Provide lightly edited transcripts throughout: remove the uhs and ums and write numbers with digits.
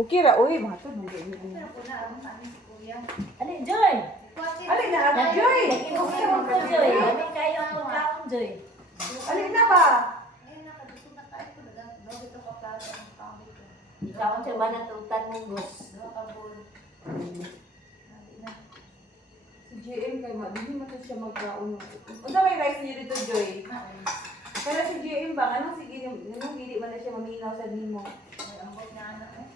Okay ra, uy, matod mo din. Pero po na, ang kami si Kuya. Ano, Joy? Ali na, Joy! Okay mo ko, Joy. Ano kayo ang pagkaon, Joy? Ali na ba? Ayun na, kadusog na tayo ko. Daw ito ka plato ang kami ko. Ikaw ang siya ba natutan mong gos? Daw ka bowl. Hindi na. Si JM kay ma, hindi mo to siya magkaon. Unsa may rice niya dito, Joy? Pero si JM ba, anong sige, anong hindi man na siya maminaw sa nimo? Ay, ang bot na anak eh.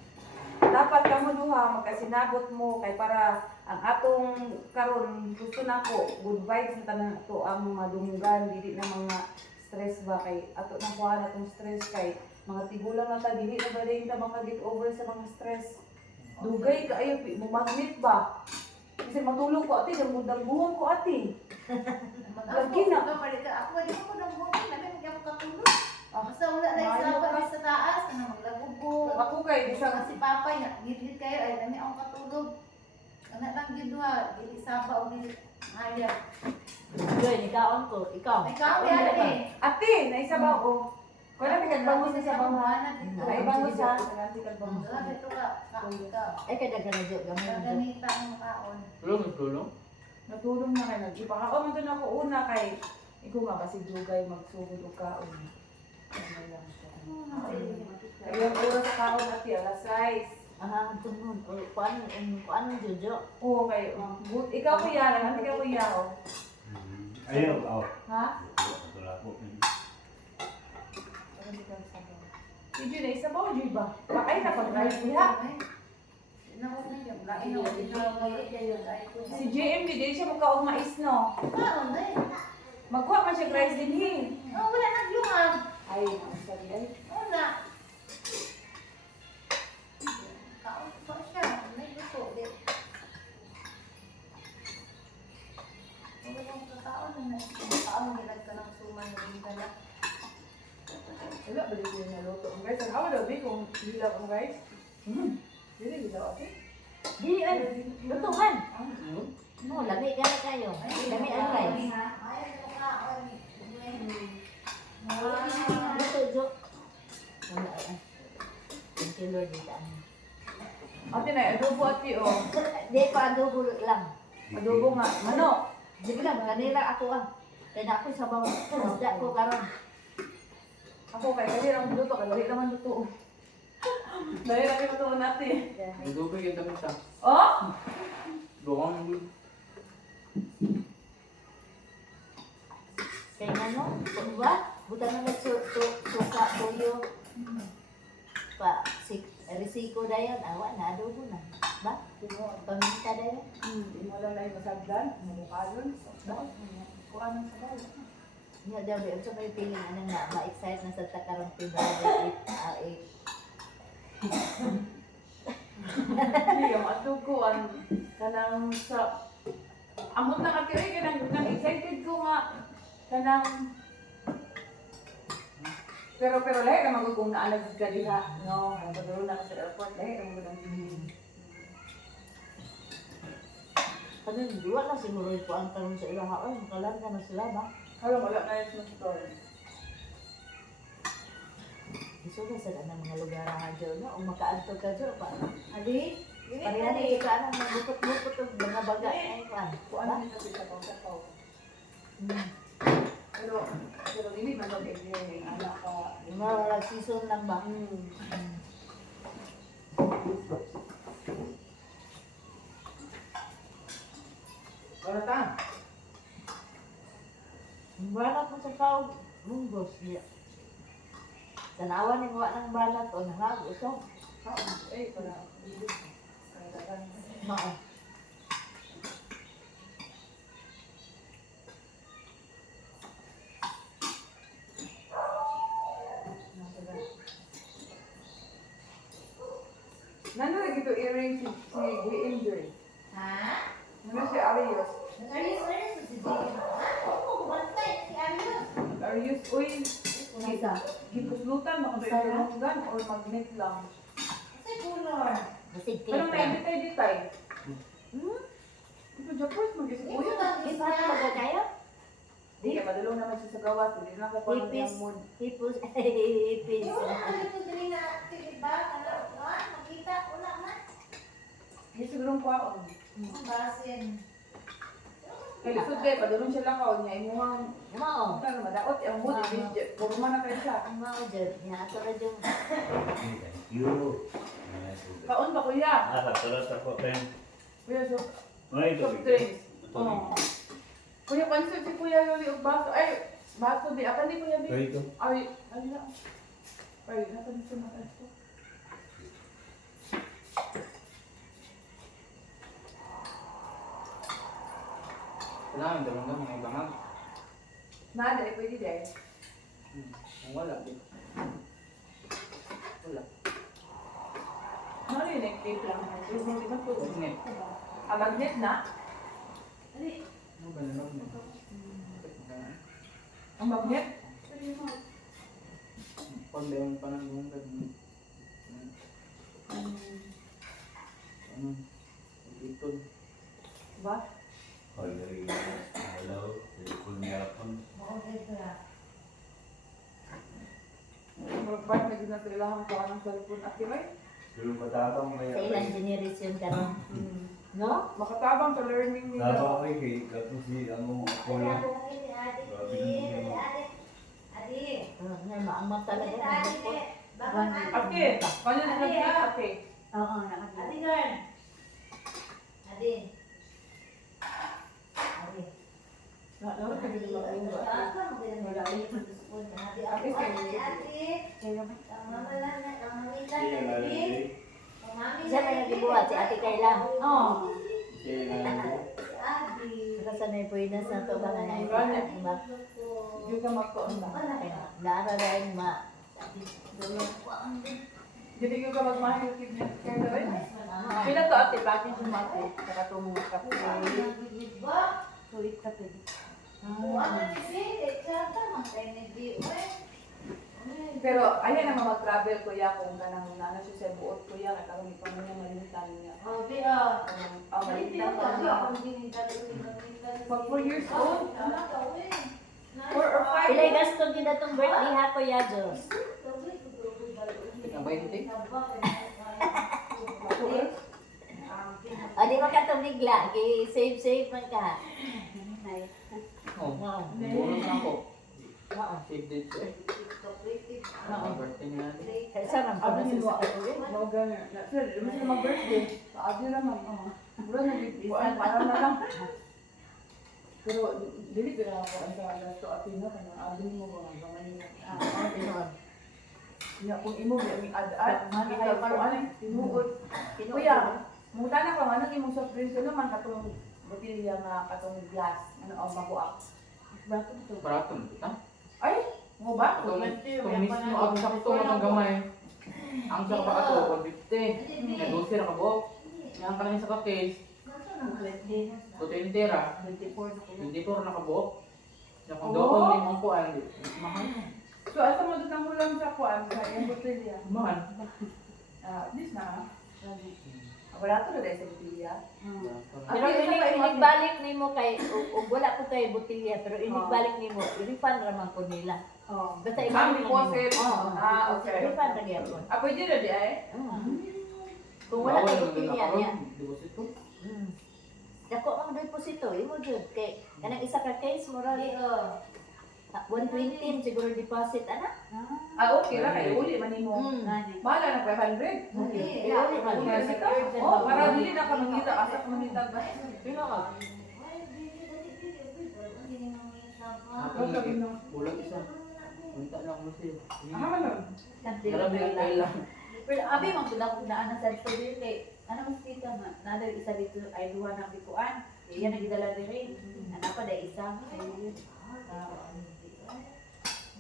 Dapat kamo duha magkasinabot mo kay para ang atong karon gusto nako good vibes na tanan to ang madunggan dili na mga stress ba kay ato nang kuha na tong stress kay mga tigulang na ta dili na ba din ta maka-get over sa mga stress. Dugay kaayo mo magnet ba? Kasi matulog ko ati, dambuhan ko ati. Lagi na. Ako di ko nang buhay, nabi mo katulog. Basta wala na isa pa sa taas, ano maglagubo. Ako kay Isa bisang si Papa niya, gilid kayo ay dami akong katulog. Anak lang gid duha, gilid saba o gilid aya. Joy, nikaon ko. Ikaw. Ikaw ya ni. ate, naisa ba o? Kaya na bangos na sa bangunan. Ito. Naibangos sa nanti kag bangos. Ito ka, ka. Ay, kada ka na, Jo. Gamay mo, Jo. Ganita ang kaon. Tulong? Natulong na kay nag-ipakaon man to na ko una kay ikaw nga kasi dugay magsugod og kaon. Ano lang siya. Ayun, oras sa kaon ati alas 6. Ah, tunod. O, kuano, Jojo? Oo, kay ikaw kuya lang, ikaw kuya o. Ayaw, aw. Ha? Wala po. Ano di ka sabaw? Si Jun, ay sabaw Jun ba? Bakay na pag-drive niya. Si JM, di siya mukhaong mais, no? Magkuha man siya rice din hin. Wala naglungag. Ay, ang sorry ay. Wala. Kaon pa siya. May gusto. Wala kang kakaon na. Kaon nilad ka ng suman na rin dala. Wala ba dito yung naluto ang rice? Ang awa daw, Bi, kung hilaw ang rice. Dili, hilaw ate. Di, ano, lutuhan. No, lami ka na kayo. Lami ang rice. Luto, Jo. Wala, ay. Thank you, Lord. Ate na, adobo ate, o. Di pa, adobo lang. Adobo nga, manok. Sige lang, kanila ako ah. Kaya na ako sa bawang isda ko karon. Ako kay dali lang luto, kay dali naman luto. Dali lang luto natin. Ang tubig yung damit ah. Oh? Bukang yung Kaya nga no, kung ba? Buta na suka, toyo. Risiko na yun. Awa na, adobo na. Ba? Paminta na yun. Hindi mo lang na yung masagdan, mamukalon. Kuha ng sabaw. Nga daw, ang sa may feeling, anong ma-excite na sa takarang February 8. Hindi, yung atog ko, kanang sa... Amot na katiyoy, kanang excited ko nga. Kanang... Pero lahi naman ko kung naalag ka diha. No, pagduro na ka sa airport, lahi naman ko ng Ano, duwa na siguro ito ang tanong sa ilaha. Ay, makalanda na sila ba? Hala, wala na yung store. Gusto ka sa ng mga lugar nga dyan, no? Kung makaantog ka dyan, pa. Ali? Parihan na kita anong magbukot-bukot ng mga baga. Ay, kuan. Kuha Ba? na nito sa pang-sapaw. Hmm. Pero dili man ko yung anak ka. Yung mga season lang ba? Wala ta. Ang balat mo sa tao, munggos niya. Tanawan ni mga ng balat o nangag, ito. Eh, wala. Mao. Nano lagi to earring si Injury. Ha? Nano si Arios. Ayos si Jay. Ako, bantay si Arios. Arios, uy. Isa. Gipuslutan, makapagpapalonggan or magnet lang. Kasi color. Basig Anong cake lang. naibitay-bitay? Ito, Japos, mag-isip. Ito Uy, lang Di isa. ba talaga kayo? Di, kaya madulong naman siya sa gawas. Hindi na ako paano Hipis. niyang mood. Hipis. Hipis. Yung ano ito din na, diba? Ano, makita ko Hindi siguro kwaon. Basin. Kaya lisod kayo, padulong siya lang kaon niya. Imuhang, Mao. ano, madaot. Ang buti, puro man na kayo siya. Mao jud. Nya ato ra jud. Thank you. Kaon ba kuya? Salat ako, pen. Kuya, so, Ay, ito. soft drinks. Oo. Kuya, pansin si Kuya Yoli og baso. Ay, baso di. Akan ni Kuya Bi. Ito. Ay, ay na. Ay, natin ito na ito. Kailangan dalawang lang mga ibang Nada, eh, pwede din. Ang wala, di. Wala. Ano yun, tape lang. Hindi ba ito? Magnet. Ah, magnet na? Ano ba na magnet? Ang magnet? Pag yung pananggung ka. Ano? Dito. Ba? Hello. Telepon niya ako. Mag-part na gina sa ilahang ko anong cellphone at Ray? Pero matabang may Sa ilang generation karon. No? Makatabang sa learning nila. Tama ko kay kato si ano ako lang. Grabe naman yun. Nga maamot talaga ng report. Ate, paano na nag ate? Oo, nakakita. Adi girl. Adi. Adi. Ano ka din mag-iwa? Wala ay spoon. Adi, adi, adi, adi. Siya nga lang eh. Siya may nagibuhat si Ate Kayla. Oo. Siya nga lang eh. Kasi may puwinas na to ba na na Hindi ka magtuon ba? naararain ma. Hindi ka magmahal yung kidnap kaya gawin? Pila to ate, package yung ate. Saka itong kape. Sulit kape. Pero ayan naman mag-travel kuya kung kanang nana siya sa buot kuya kaya karon ikaw niya malimitan niya. Malimitan pa niya. Pag 4 years old, 4 or 5. Ilay gasto din na itong birthday ha ko ya Diyos. Ang 20? O di ba ka itong bigla? Save man ka. Oo. Oo. Bonus na ako. Oo. Save date ko eh. Ang birthday niya natin. Saan ang Abi ni panasis mo ka? mo ganun. Sir, di mo sila mag-birthday. Abi naman. Bro, nag-iwan. Parang na lang. Pero, dili ko na ako ang gasto at ino ka na abi mo ba ang gamay mo. Tinuod. Ya, kung imo ba ang ad-ad, Ano kita kayo ko parang- ano, tinuod. Kuya, muta na ko, ano imong surprise naman katong botilya nga katong glass. Ano, mabuak. Bakit ito? Barato mo kita. Ay, mo ba? Kung mismo ang sakto na gamay. Ang sakto ato, 150. Nag-12 na kabuok. Yang kanang isa ka case, 220 ra. 24 na ko. 24 na kabuok. Yung kung Oh. daw kung limang kuan, mahal. So, asa mo dito ulam sa kuan sa iyong botilya? Mahal. This na. Wala to na dahil sa botilya. Pero inigbalik nimo kay ug wala ko kay botilya pero inigbalik nimo i-refund ra man ko nila. Oh. Basta Ah, ibalik deposit. Oo. Okay. Refund ra gyapon. Pwede na di ay? Kung wala Bawal kay na botilya nila niya. karon, deposito. Dako ang deposito imo jud kay kanang isa ka case mo ra 120 siguro deposit ana. Okay ra kay uli man nimo. Bahala na 500. Okay. Uli man nimo. Oh, para dili na ka mangita asa ka mangita ba? Pino ka? Ako ulang isa. Punta lang mo siya. Ano man? Grabe ang kailan. Pero abi man pud ako na ana sa studio kay ano mas dito na nada isa dito ay duha na bikuan. Iya na gidala diri. Ana pa da isa.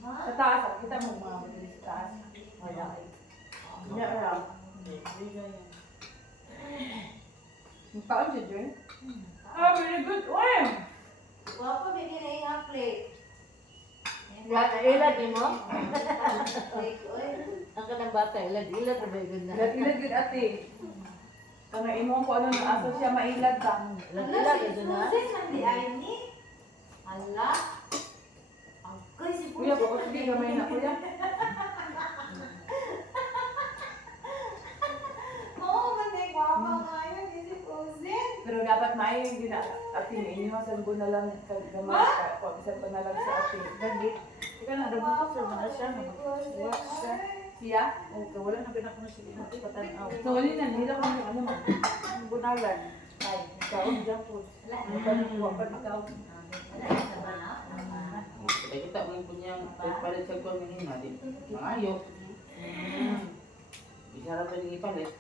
Sa taas, kita mo mga mabilis sa taas. Wala. Ya ra. Kaon siya, Joy? Very good. Uy! Wa pa bigyan ay ang plate. Ilad nimo? Plate oy. Ang kanang bata ilad ra ba yun na? Ilad good ate. Kaya imo ko ano na aso siya mailad ka. Ilad yun na. Di ay ni. Hala. Agkay si Kuya, bakit hindi gamay na kuya? Oo, man ay guwapa ngayon. Hindi na ay hindi na ati inyo sa na lang gamay ka kung isa pa na lang sa ati. Gagi. Ika na, dabukas sa mga siya. Siya? Okay, wala na pinakuna siya. Patanaw. Nawali na nila kung ano man. Ang bunalan. Ay, ikaw, dyan po. Ang panakuha pa ikaw. Kaya kita mo po niyang palit sa kwan ng natin. Mangayo. Isa ra pa ning ipalit.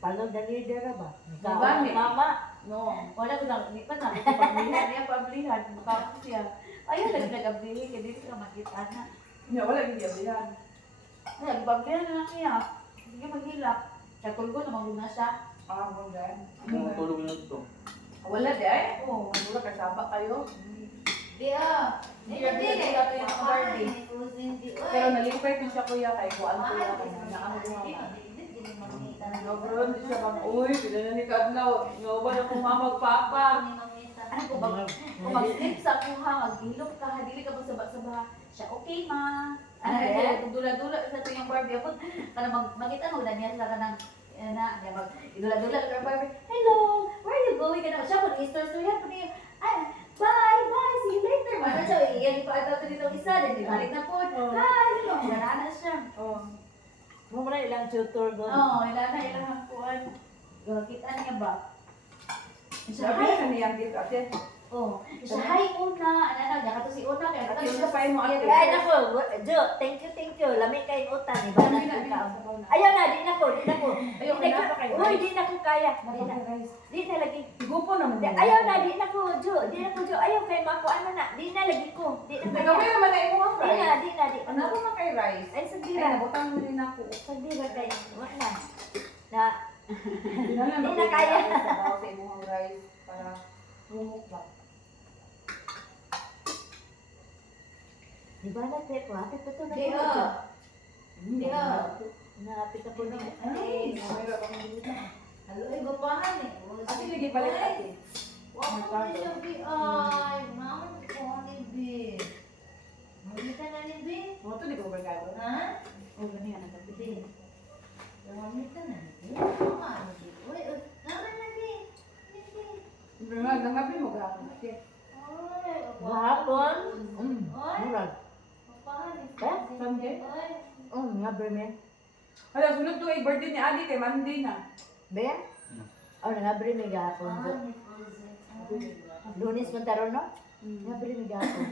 Paano dali dira ba? Gani. Mama. No, wala ko lang, hindi pa namin sa pablihan, niya pablihan, mukha ko siya. Ayaw lagi nag-ablihan, kaya dito ka makita na. Niya wala gid yabihan. Ay, nag-pablihan na lang niya. Hindi maghilak. Sa kulgo na maguna siya. Ah, mo gan. Mo tulog na to. Wala di ay. Oh, wala ka saba kayo. Hindi kayo ito yung Barbie. Pero nalipay ko siya kuya kay kuan kuya kay naamo mga. Nagron di siya bang uy, pila ni kadlaw. Ngawan ako mamagpapa. Ano ko ba? Kung mag-sleep sa kuha, maghilok ka, dili ka magsaba-saba. Siya, okay ma. Ano kaya, kung dula-dula sa ito yung Barbie. Ako, para makita mo, niya sa kanang, idula-dula ka Barbie. Hello, where are you going? Siya, pag Easter story, bye, see you later. Mana siya, iyan pa ito dito isa, din balik na po. Hi, hello, wala na siya. Oh. Mo na ilang tutor doon. Oo, ilang kuhan. Kita niya ba? Siya, Sabi hi. ka niyang gift ate. Oh, siya, hi, Una. Ano, to si Una. Kaya Ate sa pain mo ate. Ay, nako. Jo, thank you. Lami kayong utan. Ni ba Dami na na ikaw? sabaw na. Ayaw na, di na ko. Ayaw ka na pa kay Uy, di na ko kaya. Rice. Di na lagi. Gupo naman. Ayaw na, di na ko, Jo. Ayaw kay mako ano na. Di na lagi ko. Di na Gawin kaya. naman na imo ang Di rice. na, di na. Ano ba man kay rice? Ay, Ay, sagbira. nabutang mo rin ako. Sagbira kay. Wala. Na, Hindi na lang Di na kaya. sabaw sa imong rice para humukbang. di ba na, te ko? Ate, ito na Di, ko. Naapit ako na. Ay, Mayroon akong dito. Halo, ay, bapahan eh. Ate, lagi balik ate. Wako na siya, Bi. Ay, mama, ko ni Bi. Mamita na ni Bi. Mo to di ko bagado. Ha? O gani ana tabi. Bi. Mamita na ni Bi. Mama, ni Bi. Uy, naman na Bi. Ni Bi. Nangabi mo gahapon ate. Ay, Gahapon? Ay, Murag. bapahan eh. Eh? Sunday? Ay, Nga, Berme. Hala, sunod to ay birthday ni Ali kay Monday na. Be? Oh, nga, Berme gahapon. Jo. ni Frozen. Lunes man taron, no? Nga, Berme gahapon.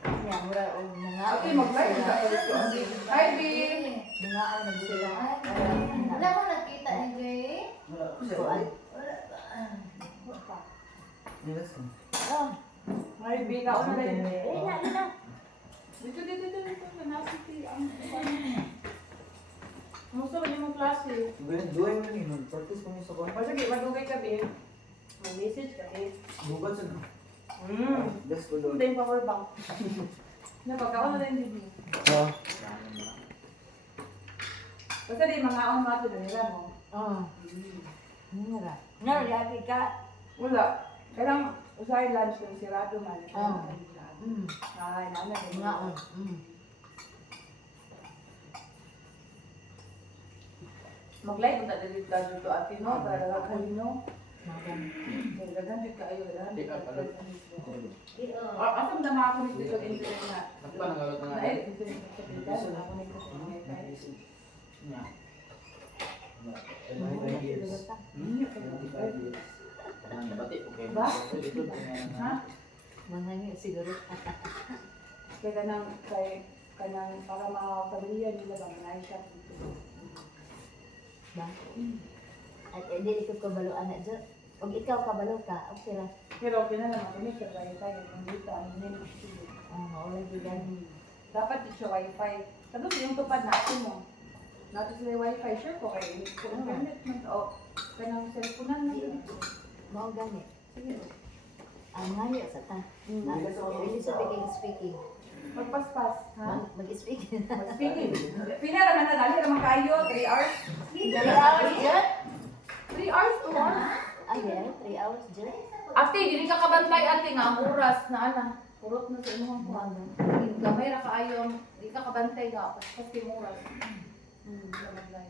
Nga, mura, o, mga. Ate, mag-live ka ulit to. Hi, B! Mga, ano, sila. Wala mo nakita ni Bi? Kuan. Wala ba? Oh, Hi, B! Kaon na rin. ina. Dito. Nasa ti. Musta ba yung klase? Duhay mo rin, practice mo sa kwan. O sige, madugay ka, B. Mag-message ka, B. Bugat sa Best ko doon. Punta yung power bank. Napagkaon na rin, B. Basta di mga on mato na nila mo. Oh. Nga. Nga, lagi ka. Wala. Kailang usahay lunch yung sirado man. Oh. Ay, nana rin. Nga, oh. Mag-live mo dito ka dito ate no, para kakain no. Maganda. Gaganda ka ayo gaganda. Di ka pala. Asam na mga kulit dito internet na. Ako pa nagagat na nga. Ay, internet sa pintas. Ako na ito sa mga kahit. Nya. Ano bati okay Ba? Ito Ha? Mga siguro. Kaya kanang kanang para mga pamilya nila ba mga siya dito. Ba? At hindi ko kabalo anak dyan. Pag ikaw kabalo ka, okay ra. Pero okay na naman kami sa tayo kung dito ang name studio. Maulay bigan. Dapat di siya wifi. Sabi ko yung tupad natin mo. Nato sila wifi, sure ko kayo. Kung internet man o kanang cellphone na dito. Mao gani. Sige. Ang ngayo sa ta. Really sa speaking. Magpaspas, ha? Mag-speaking. Speaking. Pina naman na dali naman kayo, 3 hours. 3 hours dyan? 3 hours to 1. Ay, 3 hours dyan? Ate, dili ka kabantay ate nga ang oras na ana. Purot na sa inyong kuwan. Gamay ra kaayo, di ka kabantay ga kasi mo oras. Kabantay.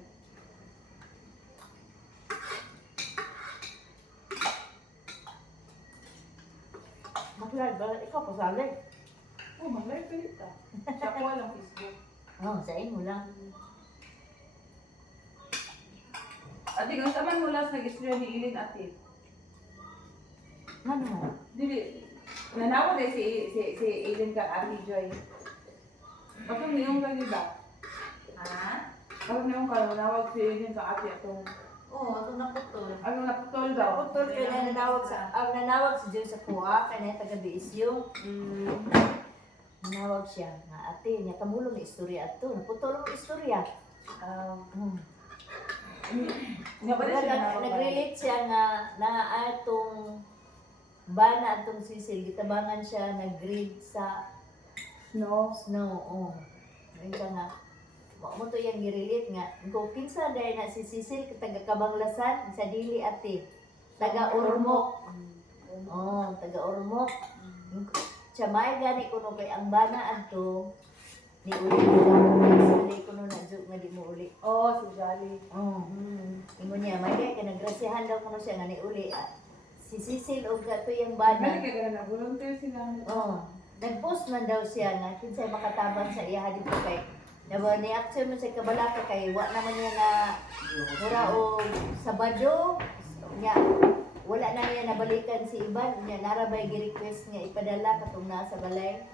mag-live ba? Ikaw pasali. Oh, mag-live ka dito. Siya ko walang Facebook. Oh, sa imo lang. Ate, kung saan mo last nag-istorya ni Ilin ate? Ano man? Dili, nanawag eh si Ilin ka, Ate Joy. Bakit niyong ka ba? Ha? Bakit niyong ka, nanawag si Ilin ka ate atong, Oo, ito naputol. ano naputol daw? Putol kay nanawag si Joy sa kuha, kaya taga BSU. Nanawag siya, nga ate, niya kamulong na istorya ato. Naputol ang istorya. Nga ba na siya nanawag? Nag-relate siya nga na atong bana atong sisil, gitabangan siya nag-grade sa No. snow. Oh. Ngayon siya nga, mo to yung i-relate nga. Kung kinsa dahil na si Sisil, taga Kabanglasan, sa dili ate, taga Ormoc. Oh, taga Ormoc. Siya may gani ko kay ang bana adto ni uli sa kuno na juk nga di mo uli. Oh, si Jolly. Oh. Ingon niya may kay nagrasihan daw kuno siya nga ni uli. Si Sisil og gato yung Balik bana. ka na, volunteer sila. Oh. Nag-post man daw siya nga kinsay makatabang sa iya dito kay Diba, ni-action mo sa kabalaka kay wa naman niya na mura o Sabado niya wala na niya nabalikan si Iban niya narabay gi-request niya ipadala katong nasa balay.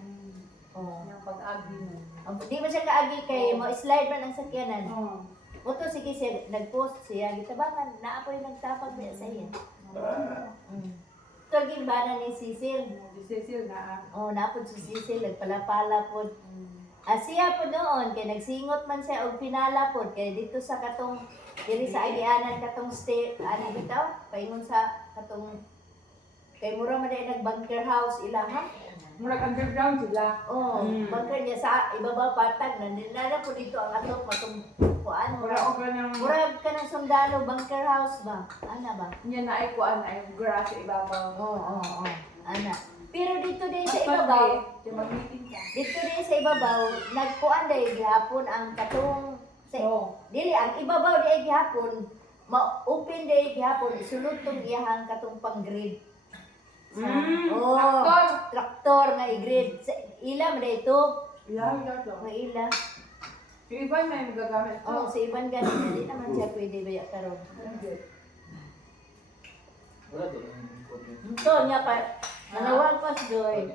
Oh. Yung pag-agi mo. Di ba siya kaagi kay mo slide man ang sakyanan. Oh. Oto sige siya nag-post siya gitabangan na ako'y nagtapag niya sa iya. Kaging bana ni Sisil. Si Cecil na. Oh, napod si Sisil nagpala-pala pod. Siya po noon, kay nagsingot man siya og pinala po, kay dito sa katong, diri sa agianan katong stay, ano bitaw, paingon sa katong, kay mura man dahil nag-bunker house ilang ha? Murag underground sila. Oh, bunker niya sa ibabaw patag, nandinala po dito ang atok, matong, kuan, Mura o ka ng... mura ka ng sundalo, bunker house ba? Ana ba? Niya na ay kuan ay grass sa ibabaw. Oo, ana. Pero dito din sa ibabaw, Yung mag-meeting ka. dito din sa ibabaw, nagkuan dahil gihapon ang katong, Oo. dili ang ibabaw di gihapon ma-open di gihapon isulod tong iyahang katong pang-grade. Oh, Traktor! traktor nga i-grade. Ila man ito, Ilang to. nga ila. Yung iba may magagamit to. Oh, sa iban gani dili naman siya pwede ba karon. Wala doon. Ito niya pa nanawag pa si Joy.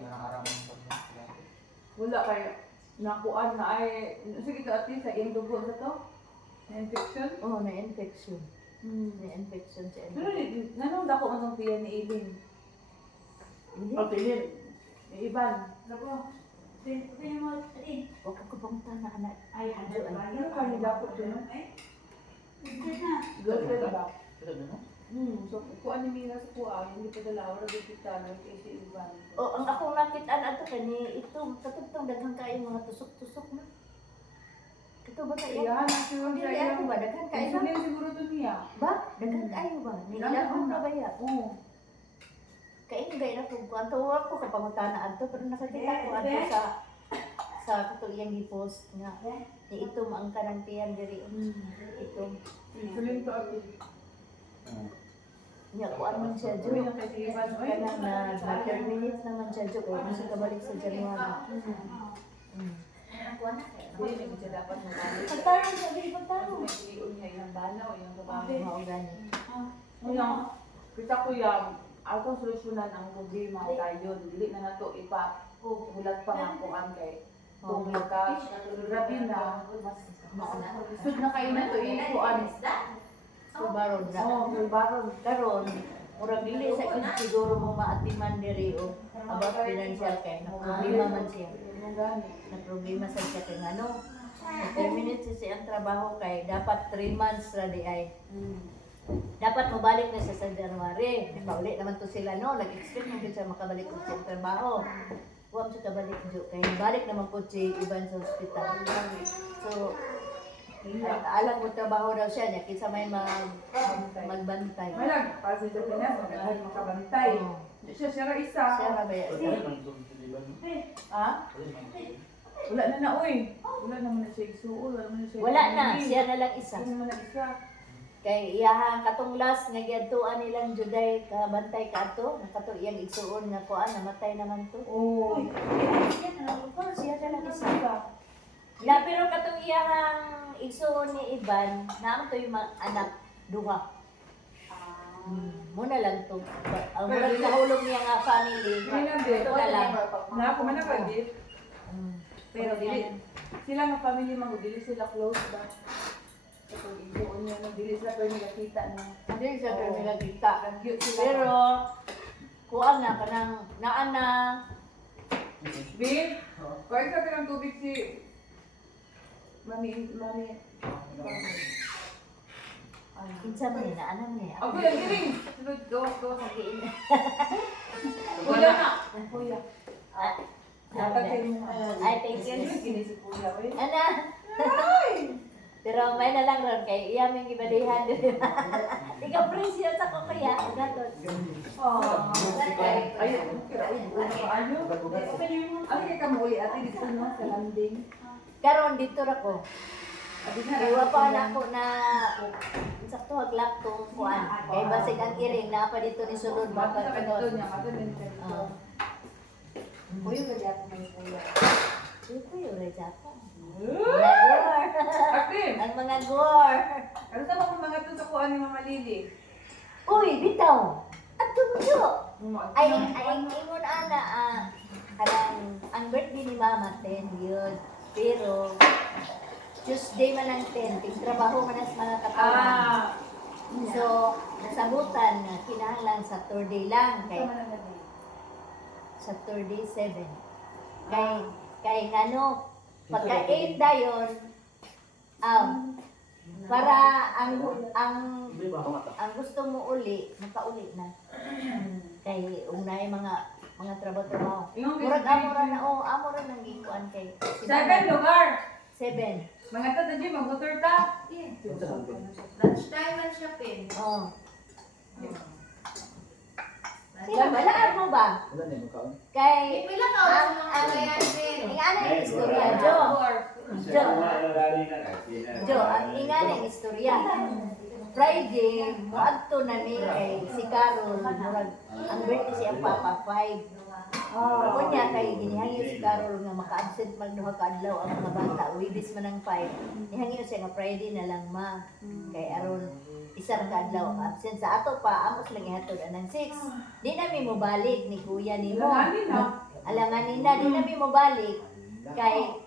Wala kayo. Nakuan na ay... Sige ka ate, sa iyong dugo sa to? Na infection? Oh, na infection. Na infection sa Pero infection. nanong dako man tong tiyan ni Eileen? Pag Eileen, yung iban. Labo. Pwede mo, rin. Wag ko pang tana anak. Ay, Adyo ay. Ano ka ni dako dyan? Pwede na. Blood ba? Ito na. So, kuan ni Mira sa kuha, hindi pa dala, wala dito talo, kay si iban. Oh, ang akong nakitaan ato kani ito katugtong daghang kayo mga tusok-tusok na. Ito ba kayo? Iyan, nasiyon siya Dili iyan. ato ba daghang kayo? Insulin siguro to niya. Ba? Daghang kayo ba? Nilakon na ba ya? Oo. Kain gay na kung kanto wa ko kapangutana adto pero nakakita ko adto sa kato iyang gi-post nga. Ni ito ang kanang tiyan diri. Ito. Insulin to ate. Nya ko man siya Uy, jo. ang kay si iban. Uy, Kanang na terminate naman siya jo kay gusto ka balik sa January. Hindi, hindi siya dapat magalit. Pagtarong sa bibi pagtarong. May ilion niya yung bala o yung trabaho. Mao gani. Ngayon, kita ko yan, atong solusyonan ang problema tayo. Dili na nato ipa-ulat pa nga po ang kay kung magka-grabe na, mas sud na kayo na to ikuan. So baron na. Oo, may baron. Karon murag dili sa kun siguro mo maatiman diri o about financial kay na problema man siya. Yung gani. Na problema sa siya kay ano. Terminate siya siyang trabaho kay dapat 3 months ra di ay. Dapat mabalik na siya sa January. Pauli naman to sila no, nag-expect mo siya makabalik ko sa trabaho. Huwag siya kabalik jo kay balik naman po si Iban sa ospital. So alam mo trabaho daw siya niya kinsa may magbantay. Malag, para sa Pilipinas, magandang makabantay. Oo. Siya ra isa. Siya ra ba yan? Ha? Wala na na, uy. Wala naman na siya isuol. Wala naman na siya. Wala na, siya na lang isa. Siya naman na isa. Kay iyahang katong last nga giadtuan nilang Juday ka bantay kadto, nakato iyang igsuon nga kuan namatay naman to. Oh. Siya na lugar siya lang isa. Na pero katong iyahang igsuon ni Ivan, naman to yung mga anak duha. Muna lang to. Ang murag kahulog niya nga family. Ito na lang. Na ako man ang gift. Pero Murag dili yan. sila nga family man dili sila close ba. Kapag igsuon niya dili sila pero nakita na. Hindi siya pero nila kita. Cute sila. Pero kuan na kanang naana. Babe, kuha ka ng tubig si Mami. Kinsa man ni naana niya. Ako yung giling. Sulod, gawa. Sagiin. Kuya na. Kuya. Ah, Dapat kayo mo. Ay, thank you. Kini si Kuya, we. Ana. Pero may na lang ron kay iya may gibadihan din. Ikaw presyo sa ko kaya gatot. Oh. Ay, kira ano? Ano kay kamoy ate dito no sa landing. Karon dito ra ko. Abi na Iwa pa na ko na sakto haglak tong kuan. Kay basig ang iring na pa dito ni sulod Bato baka sa kanito kanon. niya, bato din sa dito. Ah. Kuya ka diyan may kuya. Dito yung rejata. Active. Ang mga gore. Ano sa mga to sa kuan ni Mama Lily? Uy, bitaw. At tumuyo. Ay ingon ana kanang ang birthday ni Mama 10 yun. Pero Tuesday man ang 10, tigtrabaho man as mga katawan. So, nasabutan na kinahanglan Saturday lang kay Saturday 7. Kay ngano pagka 8 dayon para ang gusto mo uli, makauli na. Kay unay mga trabaho. Murag amora na amora nang gikuan kay 7 lugar. 7. Mga to dali mag-motor ta. Lunchtime man siya, Pin. Oh. Sila balaan mo ba? Wala na yung kaon. Kay Pila ka ang ang kaya, Pin. ingana yung istorya, Jo. Jo, ang ingana yung istorya. Friday, muadto na ni kay si Carol, murag ang birthday siya Papa 5. Kunya kay ginihangyo si Carol nga maka-absent mag duha ka adlaw ang mga bata, Wibis man ang 5. Nihangyo siya nga Friday na lang ma. Kay aron isa ra ka adlaw absent sa ato pa amos lang ihatod anang 6. Di na mi mo balik ni kuya nimo. Alanganin na di na mi mo balik kay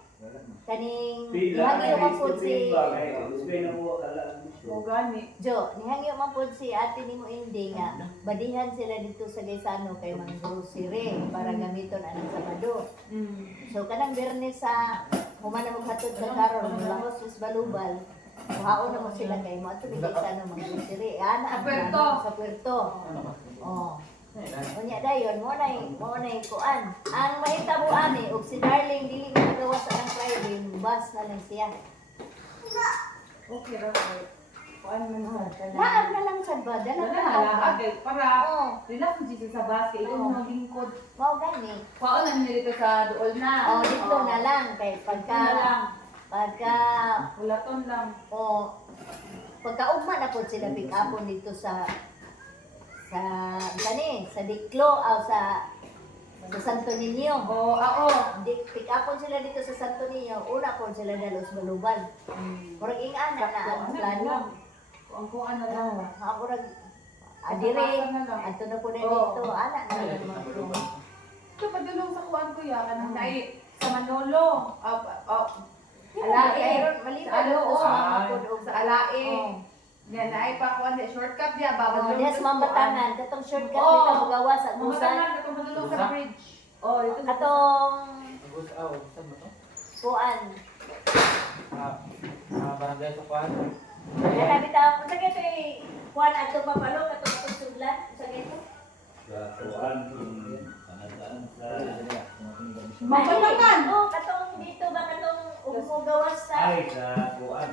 kaning nihangyo man pud si Gani. Jo, nihangyo man pud si ate nimo Indi nga badihan sila dito sa Gaisano kay mang grocery para gamiton anang Sabado. So kanang Biyernes sa humana mo hatod sa Carol lahos sa Balubal. Muhaon na mo sila kay mo ato bigay sa ano mang grocery. Ana Sa Puerto. Sa Puerto. Oh. Unya dayon mo nay kuan. Ang mahitabo ani og si Darling dili na magawa sa ang Friday, bus na lang siya. Okay ra ko. Kuan man sa Laag na lang sad ba? Dala Wala na na lang. agay para Oh, relax mo dito sa base, ito Oo. mga lingkod. mao gani. Kuan na nila dito sa dool na. Oh, dito na lang kay Pagka lang, pagka ulaton lang. pagkaugma na po sila pick upon dito sa Diklo o sa Santo Niño. O ako. Pick upon sila dito sa Santo Niño. Una po sila dalos Baluban. Murag ingana na ang plano. Ang kuan na lang. Ako rag adire. Pagkapasan na lang. Ato na po na Oo. dito. Ana na lang mga plano. Ito padulong sa kuan ko ya kanang nai sa Manolo. Alae. Mayroon maliban Sa dito sa mga Alae. pud Sa Alae. Oh. Yan ay pa kuan di shortcut dia ba. Oh, dias mambatangan katong shortcut Oo. bitaw magawa sa gusan. Mambatangan katong padulong sa bridge. Oh, ito sa Katong Saan ba to? kuan. Barangay sa Kuan. Kaya bitaw unsa kay to kuan ato papalo katong atong sudlan unsa kay to? Sa kuan, saan sa... Mambatangan. Oh, katong dito ba katong umugawas sa Ay, sa kuan.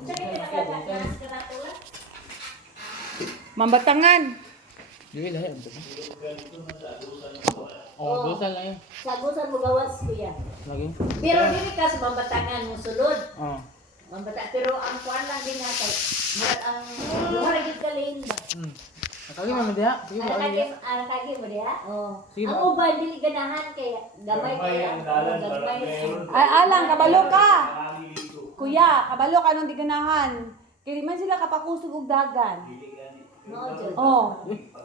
unsa kay to nagagawas ka nato la? Mambatangan. Dili lahi ang Oh, dosa lang yun. Sa gusan mugawas kuya. Lagi. Pero dili ka sa mambatangan mo sulod. Oh. Mambata pero ang kuan lang din natin. Murag ang murag gid ka lane ba. Nakagi man diha. Sige ba Anak diha. kagi mo diha. Oh. Sige Ang ba. uban dili ganahan kay gamay kay ang dalan para gamay. meron. Ay, alang, kabalo ka! Marami dito. Kuya, kabalo ka nung di ganahan. Kaya man sila kapakusog og dagan. Dili gani. Mao jud. Oh.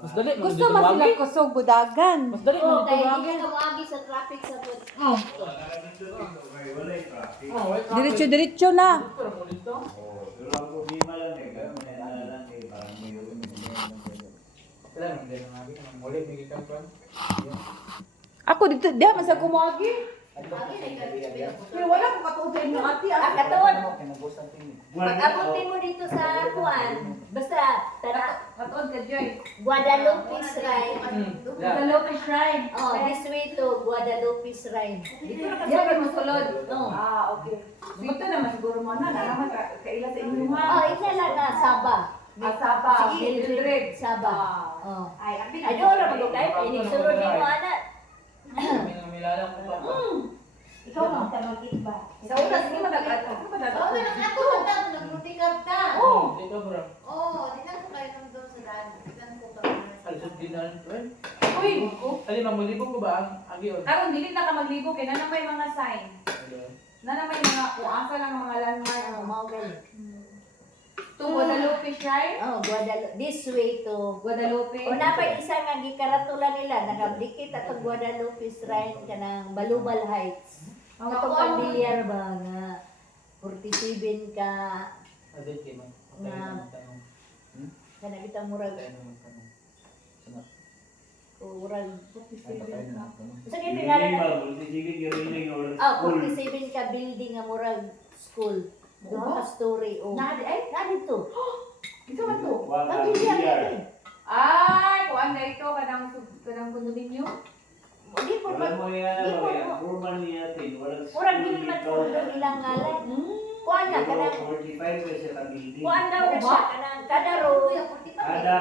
Mas dali man Gusto dito man sila wagi. kusog budagan. Mas dali Oh, man kay dito hindi wagi. ka moagi sa traffic sa foot. Oh. Wala yung traffic. Oh, wait. Diretso-diretso na. Pero mo dito. Oh, pero ang problema lang eh, kaya mananala lang eh, parang mayroon Wala man din ang abi nang muli may gikan kuan. Ako dito, diha man sa kumagi. Agi na ka. Pero wala ko katuod sa inyo ati. Ah, katuod. Wala. Pag-abutin mo dito sa kuan, basta tara Katuod ka, Joy. Guadalupe Shrine. Guadalupe Shrine. Oh, this way to Guadalupe Shrine. Dito na kasi. Diyan mo sulod. Oh. Ah, okay. Dito naman siguro mo na. Naman kaila sa inyo Oh, ha. ina lang na Saba. Asapa, Sige, Mildred. Saba. Ah. Oh. Ay, ang Ay, doon na magugay. Inig sulod ni mo, anak. Kami nang milala ko pa. Ikaw ang tanong ba? Sa una, sige mo nag-ato. Ano ba Oo, nag-ato? pero ako na nagbutikap ka. Oh. Dito bro. Oo, di na ko kayo nung doon sa daan. Di na ko kayo. Alisod din na rin. Uy, Ali mamulibog ko ba ang agion? karon dili na ka maglibo kay na may mga sign. Na may mga kuasa lang mga landmark. Oh, mao gali. To Guadalupe Shrine. Oh, Guadalupe. This way to Guadalupe. O na pa isa nga gikaratula nila nakabdikit ato Guadalupe Shrine kanang Balubal Heights. Mga Katong kuan. pamilya ba nga 47 ka Adit kay man. Tanong. kana kita murag Tanong. murag sa Hindi pinala ba, sige gariling or ah school. 47 ka building nga murag school. Duha ka story o. Nadi ay, Na dito. ito man to. Wala Ang biyar. biyar. Ay, kuan na ito kanang condominium. Di po Wala mo yan, Di po, ano, formal niya natin. Walang murag school dili man dito. ko ilang ngalan. Kuan na Pero kanang 45 kasi sa building. kuan daw na siya kanang kada row. Kada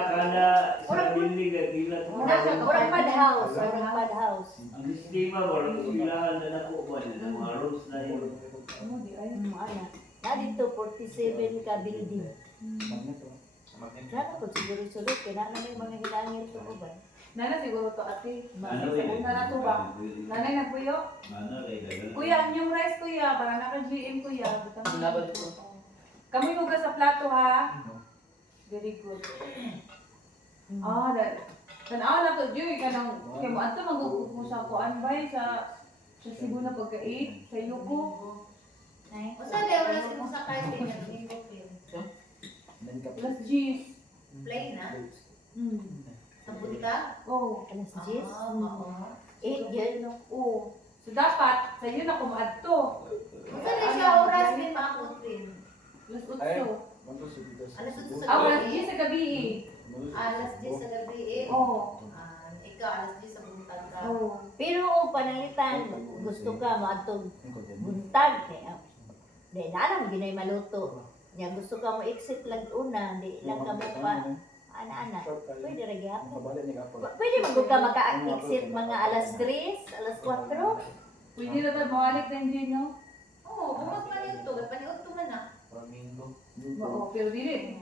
sa building at ila Murag pad house, murag pad house. Ang sistema mo, ang eskwelahan na nakuha nila, mga rules na yun. Ana. Na dito 47 ka building. Nana ko siguro sulod kaya na may mga hilangin to ko ba? Nana siguro to ate. Ano Sa una na to ba? Nanay na puyo. Ano, kay dagan. Kuya, anyong rice kuya, para naka-GM kuya. Butang- Nabad ko. Kamoy hugas sa plato ha. Very good. Ah, tanaw na to, Joy, kanang, kaya mo, ato magugug mo sa kuan bay, sa Cebu na pagkait, sa Yuko. O sa lewa na si Musa Karte niya. Plus G's. Plain na. Sa ka? Oh. Alas 10. Oo. 8 yun. Oh. So dapat, sa iyo na kumaadto. O sa di siya oras din maakot din. Plus 8. Alas 8 sa Ah, wala gabi. sa gabi. Alas 10 sa gabi eh. Oh. Ikaw alas 10 sa buntag ka. Oh. Pero panalitan, gusto ka maadtog buntag kaya. Di na alam ginay maluto. Nya gusto ka mo exit lang una, di lang ka mo pa ana-ana. Pwede ra gyapon. Pwede man gud ka maka-exit mga alas 3, alas 4. Pwede na ba mawalik na hindi, no? Oo, kung magpaniot to, paniot to man na. Oo, pero dili.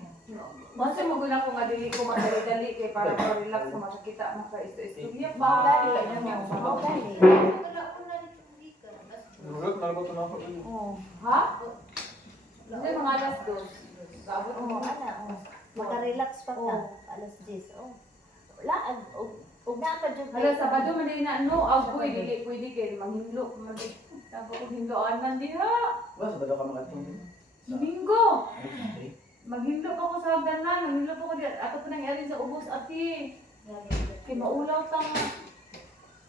Basta mo guna ko nga dili ko madali-dali kay para ma-relax ko makakita maka-isto-isto. Mao gali mo, mao gali. Wala ko na dito hindi ka. Oh. Ha? Hindi mga alas 2. Kaabot Oo, mo. ana, maka-relax pa ka alas 10. Oh. Wala og na pa jud. Hala, Sabado man din na, no? Agoy, dili pwede kay manghimlo. Tapos kung hinloan diha. Linggo. Maghimlo pa ko sa hagdanan. Maghimlo pa ko diha. Ato pa nangyari sa ubos, ati. Kay maulaw ta nga.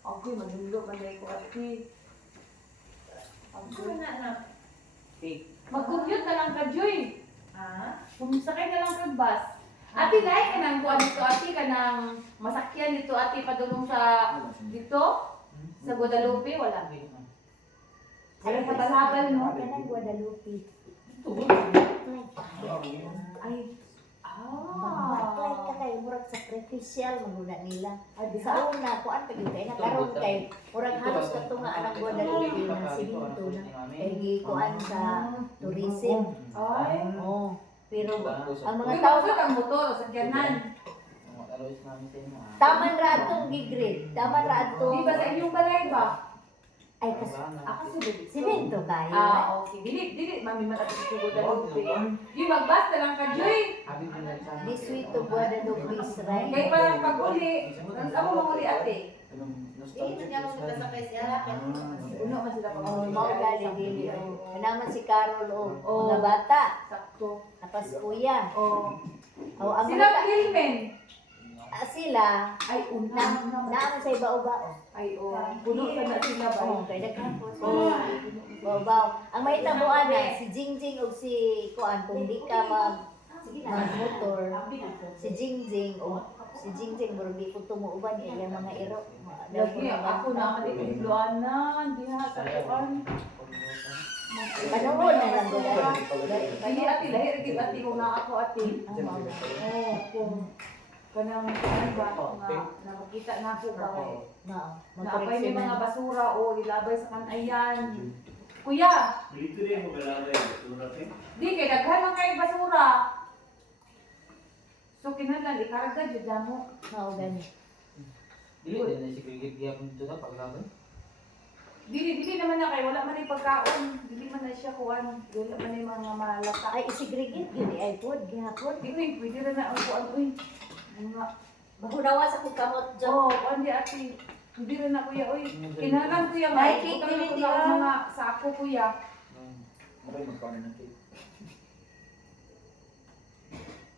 Agoy, maghimlo man dahil ko, ati. Ano Agoy. na na? Mag-commute na lang ka, Joy. Ha? Sumisakay ka lang kag bus. Ati, dahil ka nang kuha dito, ati, ka nang masakyan dito, ati, padulong sa dito, sa Guadalupe, wala. Ay, habal-habal, no? Kanang Guadalupe. Ay, Backlight ka ah. kay murag sa pre. artificial maguna nila. Ay, di Sa una, kuan pa gyud kay na karon kay murag halos katunga anang Guadalupe ng siminto na kay gikuan sa tourism. Ay. Oh, pero ang mga Uy, tao bakit ang motor sa kyanan? Alos namin sa inyo. taman ra atong gigrid, taman ra atong Di ba sa inyong balay ba? ay kas Ako sa David. simento kayo. Okay. Dili, mami matapos sa Guadalupe. Yung magbasta lang ka, Joy. Habit mo na sa Di sweet to Guadalupe Israel. Kaya parang pag-uli. Ako manguli ate. Hindi niya mo kasakay siya. Uno man sila pag Oh, mao gali dili. Naman si Carol Oh. mga bata. Sakto. Tapos kuya. Oh. Oh, ang Sila mga Kilmen. sila Ay, na naman sa ibao-bao. Ay, oh. Puno ka na sila ba? Oh, kay daghan po. Bao-bao. Ang mahitabuan na si Jingjing ug si kuan kung di ka motor. Si Jingjing o si Jingjing murag di ko tumuuban iya mga iro. Lagi, ako na matipigluan na. Hindi ha, sa kuan. Panuhon na lang gud. Dili ate, lahir gid ate ko na ako ate. Oh, kung kanang ano ba na makita na ako ba kay Na, na apay may magkoreksyon mga na. basura o ilabay sa kanayan. Kuya, Dito rin mo kailangan yung surat eh. di kay daghan man kay basura. So kinahanglan ikarga jud damo. Mao gani. Dili din na si Grigit gyapon dito sa paglaban. Dili naman na kay wala man ay pagkaon. Dili man na siya kuan. Wala man ay mga malata. Ay isigregit yun ay food gihapon. Di ko pwede rin na ang kuan uy. Mga Bahunawa sa kong kamot jo. oh, kuan di ate. Hindi rin na kuya uy. Kinahanglan kuya Ay, may cake butang din ko di na ba? mga sako kuya. Okay, magkaon ng cake.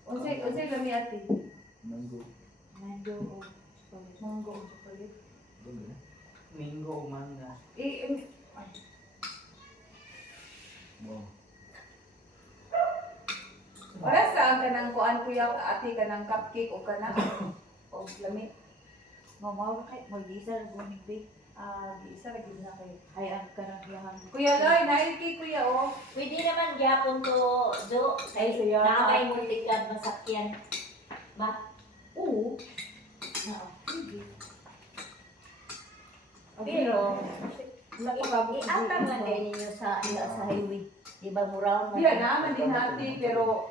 Unsay lami ate. Mango. Mango o chocolate. Mango o chocolate. Mango o manga. Wow. Para saan ka ng kuan kuya ate ka ng cupcake o ka na? O lami. Mamaw kay mag-isa ra mo big. Giisa ra gid na kay. Hayaan ka ng yahan. Kuya Loy, naiki kuya o. Pwede naman gihapon to jo. Ay, siya. Nakakay mo tikat masakyan. Ba? Oo. Oo. Pero Iatang man kayo ninyo sa highway. Di ba muraw man? Diya naman din ate pero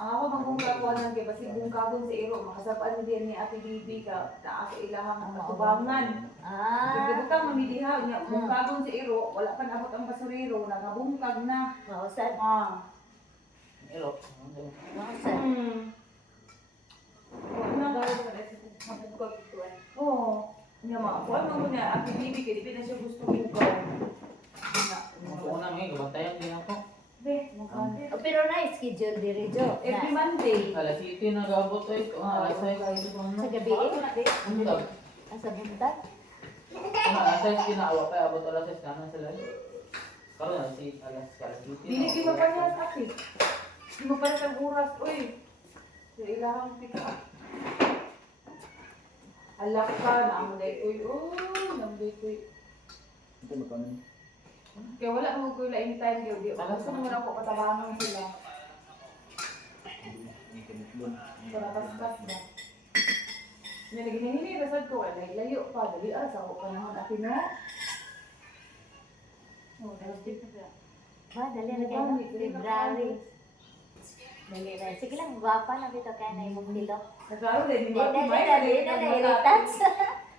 ako manggungkakuan kay basi bungkagon sa iro makasapaan din ni Ate Bibi ka naa sa ilahang katubangan. Ah, Pagkabutang mamilihaw niya bungkagon sa iro wala pa naabot ang basurero nagabungkag na. mausan. Ero. Mausan. Oo. Nga ma, kuan mo niya Ate Bibi kay di na siya gusto bukaw. Ako na ngayon, gabantayan din ako. Be, mukha. Oh, pero na-schedule diri jo. Every Na, Monday. Alas 7 nag-abot tayo. Alas 6. sa gabi Ano daw? asa buntag. Alas 6 pinaawa kaya abot alas 6 na sila. Karon na si alas 7. Dili di mo pa niya ate. Di mo pa na kang oras, uy. Sa ilahang pick up. Alak ka na ang uy. Namday uy. Ito magkano? Kaya wala mo ko lain time yun. Gusto mo na ko katabangan sila. Para kaskas ba? Nilagin rasad ko. Layo pa. Dali sa ako panahon at no? Oh, dali Ba, dali na kayo. February. Dali na. Sige lang, gwapa na dito kaya na imong kilo. Nagkaroon din. Di na iritats.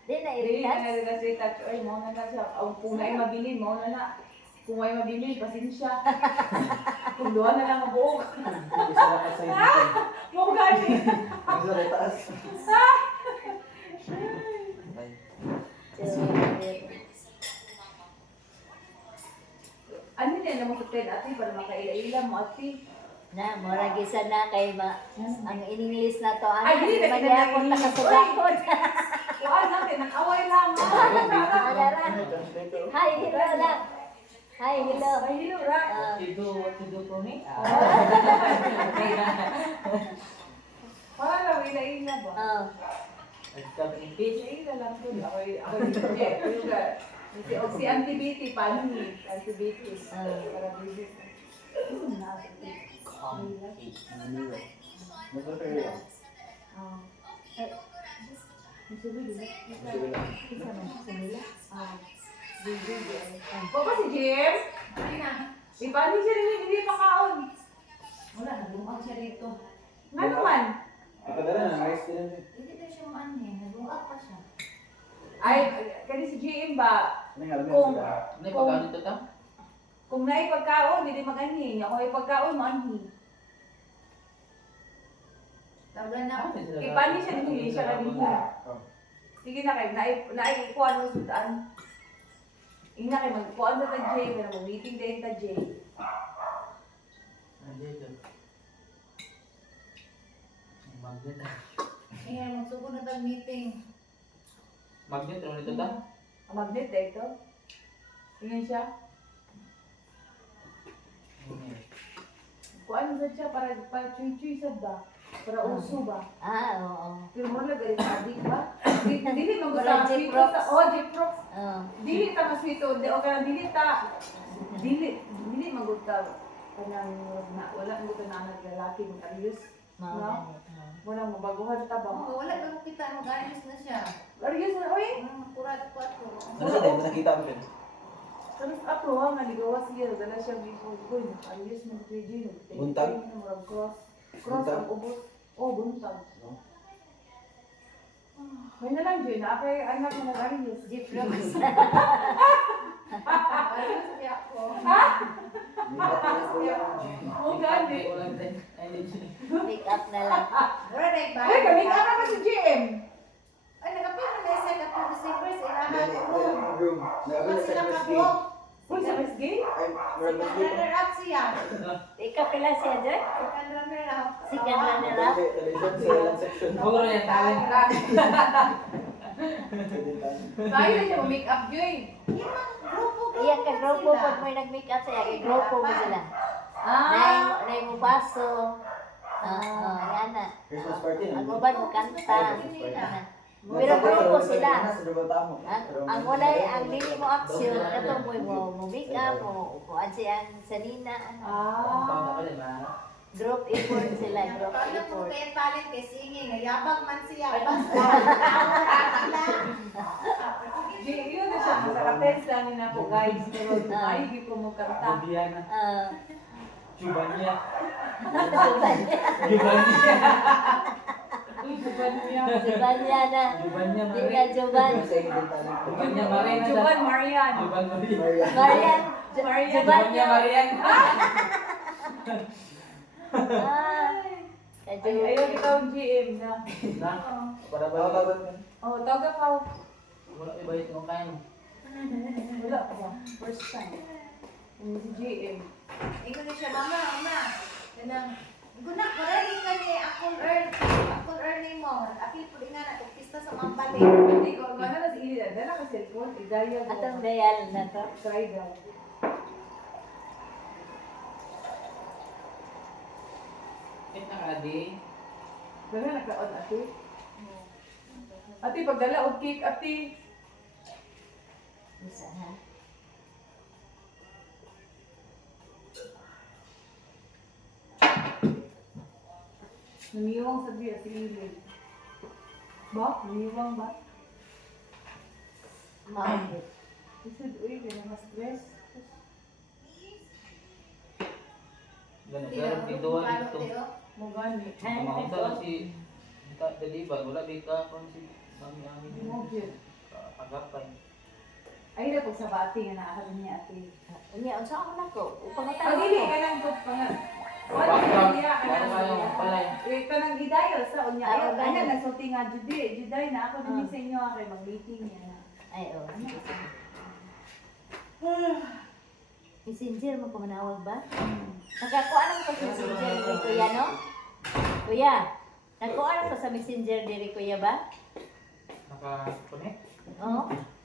Di na Dili na iritats. nila sa touch. Ay, mo na siya. Kung ay mabili, mo na na. Kung ay mabili, pasensya. Kung doon na lang ang buhok. Isa lang ka sa dito. Mo gani. Ang sa taas. Ano din naman sa ted ate para makaila-ila mo ate. Na, mura gisa na kay ang in-English na to. Ano, Ay, dili na di ba kinalain. nakasugakot? Kuan natin, nag-away lang. Alara. Hi, hello lang. Hi, hello. Ay, hello, ra. Ah, What to do for me? Para lang, ila-ila ba? oh. Nagka-impis. Ila-ila lang to. Ako yung si Auntie Betty, paano ni? Auntie Betty. Para busy. Manila. Nagpapaya. Isa man sa nila. O ba si Jim? Ibali siya rin hindi makaon. Wala, naglumak siya dito. Nga naman. Nakadala na, ayos din din. Hindi na siya maano eh, naglumak pa siya. Ay, kani si JM ba? Ano nga Kung- sila? Ano yung pagkano ito ta? Kung naay pagkaon, hindi magani. Ako ay pagkaon, maanhi. Tawagan na. Ipani siya din siya kanina. Sige na kayo, naay ikuan mo sudan. Ina kayo, magkuan sa ta-J, pero mag-meeting din ta-J. Andito. Magnet. Ngayon, magsugod na tag meeting. Magnet, ano ito ta? Ang magnet na ito. Tingnan siya. Kuan mo sa siya para chuy-chuy sad ba? Para uso ba? Oo. Pero mo na galing adik ba? Dili mo Para gusto Jeep sweet Rocks. sa oh Jeep Rocks. Oo. Dili ta ka sweet o kana dili maguta kanang na wala mo ta na lalaki mo ayos. Mga No? ganit. Wala mo baguhan ta ba? Oh, wala ba kita, mag-ayos na siya. Ayos na oy. Kurat pa ako. Ano sa din? Nakita mo din? Tapos ako ha naligawas siya dala siya before ko. Ayos mo kay Gino. Buntag? Cross Buntag? ang ubos. Oh, buntag. No? May na lang Gino, akay anak mo nag-ayos. Jeep Rocks. Ayos siya ako. Oh, gani. Walang din. Ay, Pick up na lang. Wala na yung Ay, kami ka naman si GM. Ay, nagapil na may second to December sa ilahan ko. Room. Kasi sila kabok. Uy, sa Miss Gay? Ay, Second runner up siya. Pick up pala siya, Joy. Second runner up. Second runner up. Television sa ilang section. Puro yan, talent ka. Tayo na siya make up, Joy. Grupo. Iya ka grupo pag may nag-make up siya, kay grupo mo sila. Nay mo baso. Yan na. Christmas party na. Ang uban mo kanta. Christmas Yan. Pero grupo sila. Sa Davao Tamo. Ang walay, ang dili mo action, kato mo make up, mo kuan siya ang sanina. Pagkano ka din, ma? Group effort sila, group Paano mo effort. kaya talent kay singing? Yabang man siya. Basta. Joy, yun na siya. Sa lang na po, guys. Pero ay, di ko mo kanta. Juliana. Jubanya. Juban Jubanya. Uy, bukan niya. na. Jubanya, Di Mari. na Juban. Sa inyo din talent. Jubanya, Mari. Juban Marian. Juban, Mari. Maria. Marian. Marian. Juban Jubanya, Marian. Ay, ayaw kita ang GM na. Na, para ba? Tawag ka. Oh, tawag ka. Wala iba ito kung kaya mo. Wala pa ba? First time. Yung si GM. Ingon na siya, mama. Ganang, gunak, maraming ka ni akong earning mo. Akil po nga na, kung pista sa mga balik. Hindi ko, mana na si Ida. Dala ka cellphone. Igaya ko. Atong dayal na to. Try daw. Ito ka, Adi. Dala naka-on, ate. Ate, pagdala o cake, ate. Bisa ha. Namiwang sa biya, si Lily. Ba? Namiwang ba? Maabot. Isod, uy, kaya na stress. Ganun, pero pinduan ito. Mo gani. Kumaunta lang si Daliban. Wala di ka kung si Mami Ami. Mo gyud. Agapay. Ay, na pag sa bati nga naakala niya, ate. Unya, unsa ako nako? Upang Pag tayo hindi ko. ka lang ko pang Bakit kayong palay? ito nang gidayo sa unya. Ah, Ay, gani. ana nagsulti nga Juday na ako din sa inyo kay mag-meeting niya. Ay, oh. Messenger mo ko manawag ba? Nakakuha lang ko sa messenger diri kuya, no? Kuya, nagkuha lang ko sa messenger diri kuya ba? Naka-connect? Oo.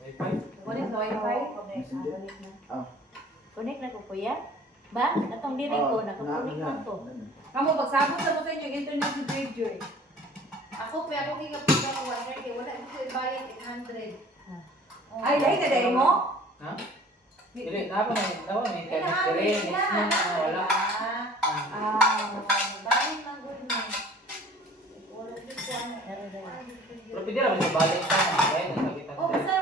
Wi-Fi? What is wifi? Connect na ko kuya. Ba? Atong diri ko, nakakunik man ko. Kamu pagsabot sa mo sa inyo internet si Joy. Ako pa, ako kikapunta ko 100. Wala dito ibayad 800. Ay, dahil na dahil mo? Ha? Dili, dapat may internet diri. Next na, wala. Ah, Bayan lang gud mo. Wala dito ano. Pero dali. Pero pwede naman siya balik ka. Kaya nasakitan O, din. basta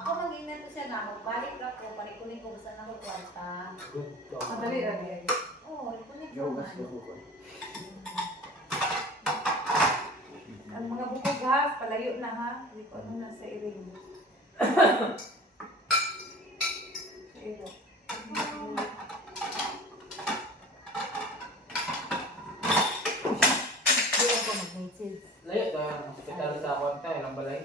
ako mag-inan ko siya na magbalik ako, parikunin ko basta na ako kwarta. Good. Madali ra diay. Oo, parikunin ko Gawas man. ka ko. Ang mga bukog ha, palayo na ha. Hindi ko ano na sa iring. Sa iro. Di ako mag-message. Layo ka, hospital sa ako ang tayo, ng balay.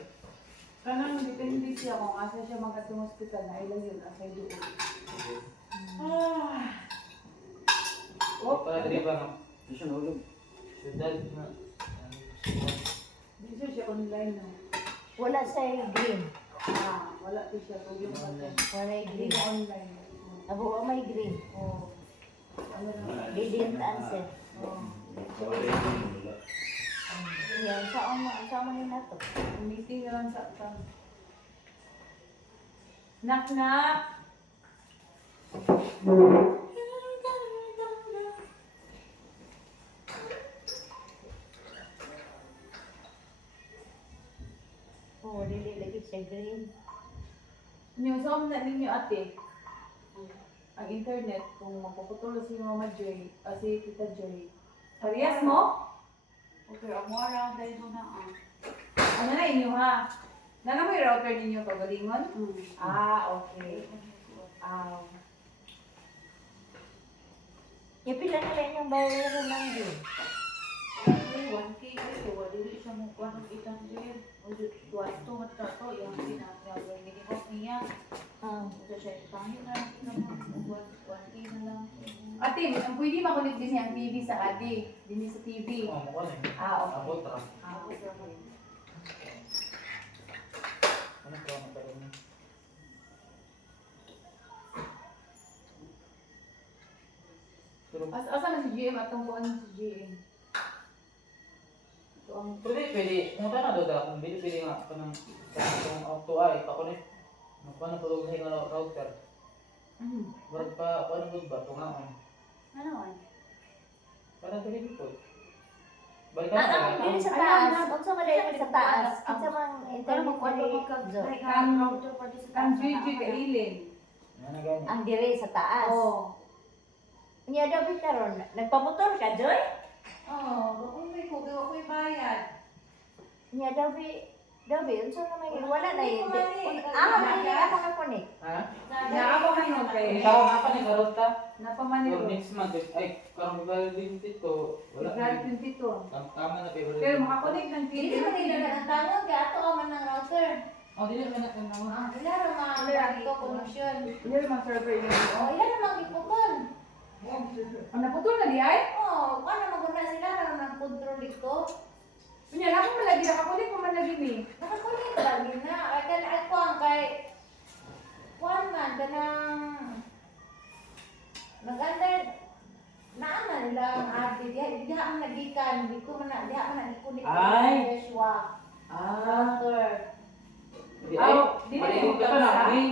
Kanang depende siya kung asa siya magkatong hospital na ilang yun, asa doon. Oh, para diri ba no? Di siya nahulog. Syudad na. Hindi siya online no. Wala sa green. Wala to siya. Problem pa to. Wala Hindi green. na online. Abo wa may green. Oh. Ano na? They didn't answer. Oh. Wala yun, wala. Yan, saan mo nila to? Meeting na lang sa Knock knock. Oo, dili lagi siya green. Niyosom na ninyo ate. Ang internet kung magpuputol si Mama Joy, si Tita Joy. Parehas mo? Okay, ang wala dahil mo na Ano na inyo ha? Nana mo yung router ninyo pagalingon? Okay. Yung pila na lang yung bayaran ng green. 1K kasi wala dili siya mo kuha ng 800. O tuwasto matato yung pinaka-minimum niya. Ito siya pangit na lang naman. 1K na lang. Ate, ang pwede makulit din ang TV sa ate. Din sa TV. Oh, mukha na yun. Okay. Abot ra. Okay. Ano pa ang karoon niya? Pero Asa na si GM at ang kuhan si GM? Ito ang pwede. Kung na doon kung pwede nga pa ng kung auto ay pakulit. Magpano pa doon nga router. Wala pa paano doon ba tungaon. Ano man? Para dili dito. Balikan na Dili lang. sa taas. Kung sa madali sa taas. Kung sa mga Pero internet magkuha dili ka zo. router pa din sa Kang taas. GG ka ilin. Ano gani? Ang diri sa taas. Oo. Nya daw karon. Nagpamotor ka, Joy? Oo, bakuloy ko, gawa ko'y bayad. Nya daw unsa na may wala na yun. Hindi. Hindi ako na connect. Ha? Naaba man yun kay. Ikaw nga pa ni Karota. Napamaniro. Or next month ay karong validity ko wala. Grad 22. Tama na February. Pero makakonect ng TV. Hindi mo nila na ang tanong, kaya ato ka man ng router. Oh, dili man na mo. Wala naman, wala ito connection. Hindi naman server yun. O, yan naman ipupon. Ang naputol na di ay? Oo, paano maguna sila na nag-control dito? Pinya na ako malagi nakakonect ko man lagi ni. Nakakulit lagi na. Ay, kanaan ko ang kay... One man, kanang... Nag-under... Naaman nila ang ate. Diha ang nagikan. Di ko man na... Diha man nagikunik ko Ay! Joshua. Ah, Router. di ay. Dili Dili mo ka ka na sa- main.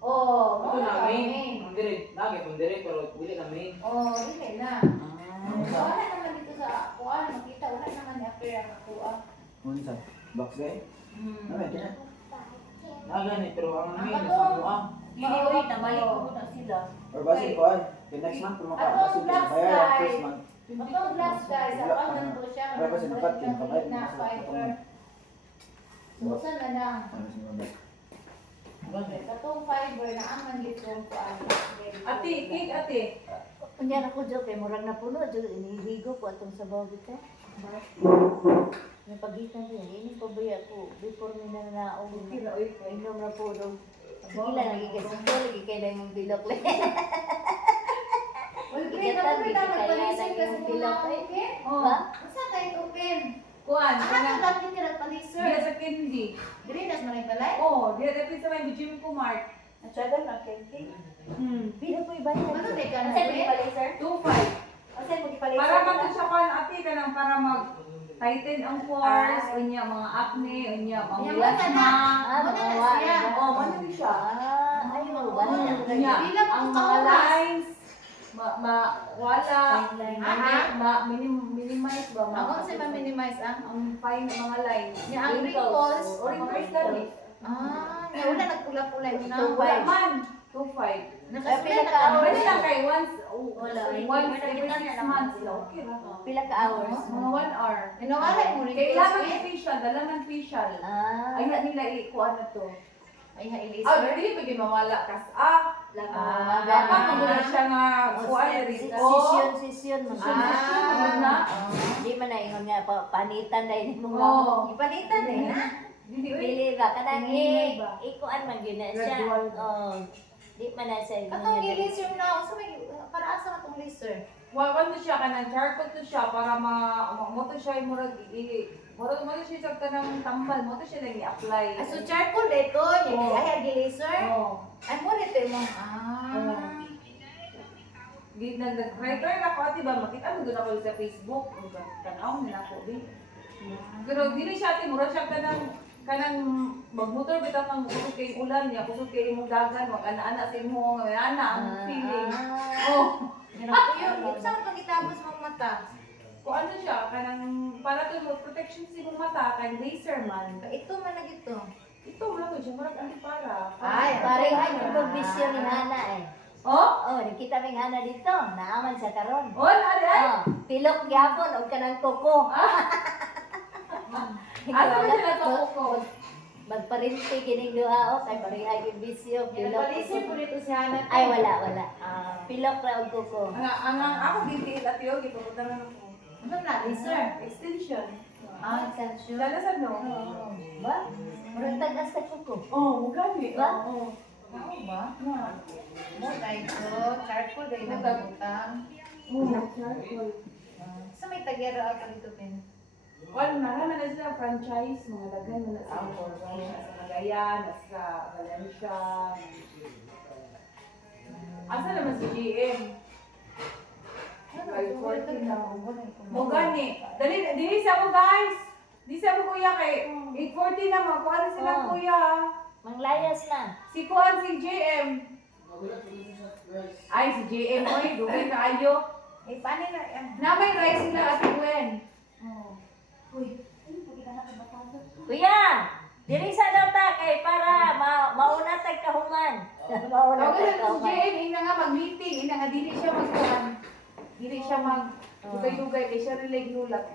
Oo, Ito mo na na main. kami. Ang diri, lagi pun diri pero dili na main. Oo, dili na. Ah. Wala naman dito sa kuan. Makita, wala naman ni Apir ang kuan. Unsa? Box guy? Ano yan? Ah, gani pero ang main Ang na sa mua. Hindi ko nabalik ko na sila. Or basi ko ay. Kaya next month kung Ako, makabasi black ko bayaran sky. first month. Matong glass guys, ako nando siya. Wala pa sinapat, kinapabayad mo na sa fiber. Susan na lang. Ano si Mabay? Gani. Katong fiber na ang manlitong kuan. Ate, cake ate. Kunya na ko jo kay murag na puno jo inihigo ko atong sabaw bitaw. Yung pagitan ko ini pabaya ko before mi na naog. Kila oy kay. Inom na po daw. Sige lang lagi kasi ko lagi kay dai mong bilok le. Well, Ikatan, great. Ako rin di naman kaya palisay lagi kasi yung muna pilak, ako, eh. okay? Oh. Masa tayo open? Kuan, Ano kana. ka dati ka nagpalisay? Dia sa candy. Green as manay balay? Oh, dia dapit sa may Jim Kumar. Natsaga na kay King. Bila ko ibayad. Ano tayo ka na? Asa mo ipalaser? 25. Asa mo ipalaser? Para man siya kuan ate kanang para mag tighten ang pores, unya mga acne, unya mga Yan, melasma. Wala na siya. Oh, man siya. Ayaw ba na Unya, Bilang ang ang mga kaulas. lines, wala. Minimize ba? Ako sa ma-minimize Ang fine mga lines. Yung ang wrinkles. Wrinkles gani. Yung una nagpula-pula yun na. Wala man. 2.5. Nakasula na Pwede lang kay once Wala, once every 6 months lang. Okay ra. Pila ka hours? Mga 1 hour. Inawala mo rin. Kailangan facial, dalaman facial. Ah. Ay nila ikuan na to. Ay, ha, Ah, Elisa. dili pwede mawala kas. Dapat mo na siya nga kuan rito. Sisyon mo. Na. Di man na ingon nga panitan na ini mo. Oh. Ipalitan eh, na. Dili Dili ba kanang Hindi ba? ikuan man gyud na siya. Gradual. Oh. Di man na siya. Katong i-laser na. So, may, para asa na itong laser? Wa to siya kanang charcoal to siya para mo to siya murag murag mo siya sa kanang tambal mo to siya lang i-apply. Ah, so charcoal ito. Yung Oh. ay, gi-laser. Oh. Ay, mo rin ito mo. Di nag-try ako ati ba makita mo doon ako sa Facebook. Tanaw nila ako di. Pero dili siya ati mura siya kanang magmotor bitaw kang kusog kay ulan niya, kusog kay imong dagan, wag ana-ana sa imong ana ang feeling. Oh. Ako yun. Ito sa itong itabos mong mata. Kung ano siya, kanang para to mo protection sa imong mata, kay laser man. Ito man na ito. Ito mo to siya, murag ano para. Ay, Parehan yung pagbisyo ni Hana eh. Oh? Oh, nakita mi Hana dito. Naaman sa karon. Oh, ari ay. Oh, pilok gyapon og kanang koko. Asa ba siya nagkakoko? Magparinti kining duha o kay pareha yung bisyo pilok. Nagpalisip po dito si Hana. Ay wala. Pilok ra og koko. Ang ako dili at yo gipapunta na ako. Ano na, laser? Extension. Extension. Dala sa no. Ba? Murag tagas sa koko. Oh, mugani. Ba? Oh. Ano ba? Mo tayo ito. Charcoal dahil Ano nagutang. Charcoal. Sa may tagyara ako dito, Pen. Well, marami na sila franchise, mga daghan mo na sa sa Cagayan, sa Valencia. Asa naman si GM? Mo gani. Dili sa mo guys. Di sa mo kuya kay 840 naman. Kuan na sila Oh. kuya. Manglayas na. Si kuan si JM. Ay si JM oy, dugay na ayo. Eh, paano na? Namay rice sila at Gwen. Kuya, diri sa daw ta kay para mauna tag kahuman. Mauna Tawag tag na si kahuman. JM, ina nga mag-meeting, ina nga dili siya mag-kuan. Dili siya dugay-dugay kay siya relay nulat.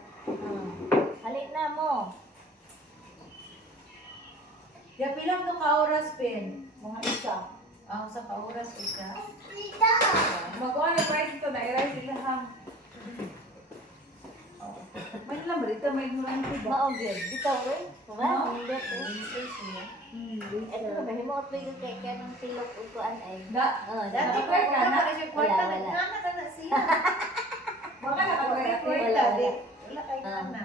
Halit na mo. Ya, pilang to ka oras, Pen? Mga isa. Sa ka oras, isa. Magawa na price ito na i-rice sila ha. May lang ba dito may murang ito ba? Maog yun. Bitaw eh. Diba? No? Hindi eh. Ito ba, mahimot ba yung kay kanang silok o kuan ay. Da, Oh, Dati dati. ko, wala na siya kwarta. Wala. Nagkana na siya. baka nakapagay ko Kwarta, Wala. di. Wala kay kana.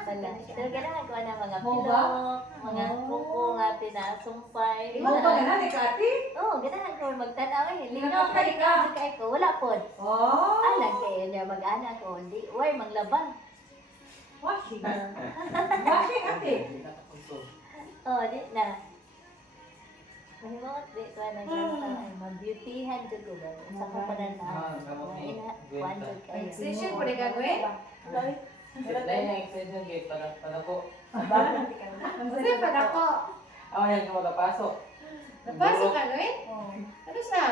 Wala. Pero ganahan ko na mga Mo ba? pilok, mga kuko nga pinasumpay. Mo ba na ni Kati? Oo, ganahan ko magtanaw eh. Linaw Nakakay ka. ka kay ko. Wala po. Oh. Alang kayo niya mag-ana ko. Hindi, uy, maglaban. Washing. Washing ate. Oh, di na. Mahimot, di ko na ganta. Mag-beautyhan ko ko ba? Sa kapanan na. Ina, kuhan ko kayo. Extension po rin gagawin? Lain na extension gate para ko. Kasi pag ako, Ako yan yung magpasok. napasok ka, Gawin? Ano siya?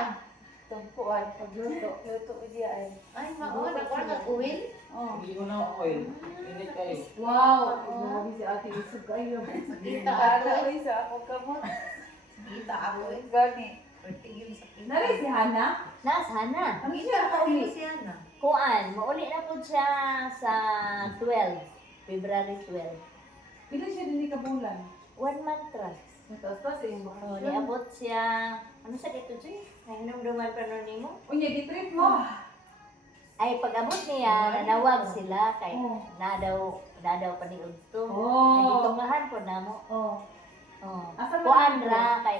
Tumpuan pagluto. Luto ko diya ay. Ay, maon. Ako na uwil. Oh. Hindi ko na oil. Init kayo. Wow, grabe si ate isog kayo. Kita ako. Sa ako kamot. Kita ako eh. Gani. Pertigil sa kita. Nari si Hana? Nasana. Ang Kita siya ako kauli. siya na. Kuan, mauli na po siya sa 12. February 12. Pila siya din ka bulan. 1 month ra. Tapos yung Oh, bakasyon. niabot siya. Ano sa dito, Joy? Nahinumduman pa nun nimo? Unya, gitreat mo. Ay, pag-abot niya, nanawag sila kay Oh. na daw paniud to. Oh. Ay, gitungahan po na mo. Oh. Oh. Asa man Kuan ang- ra kay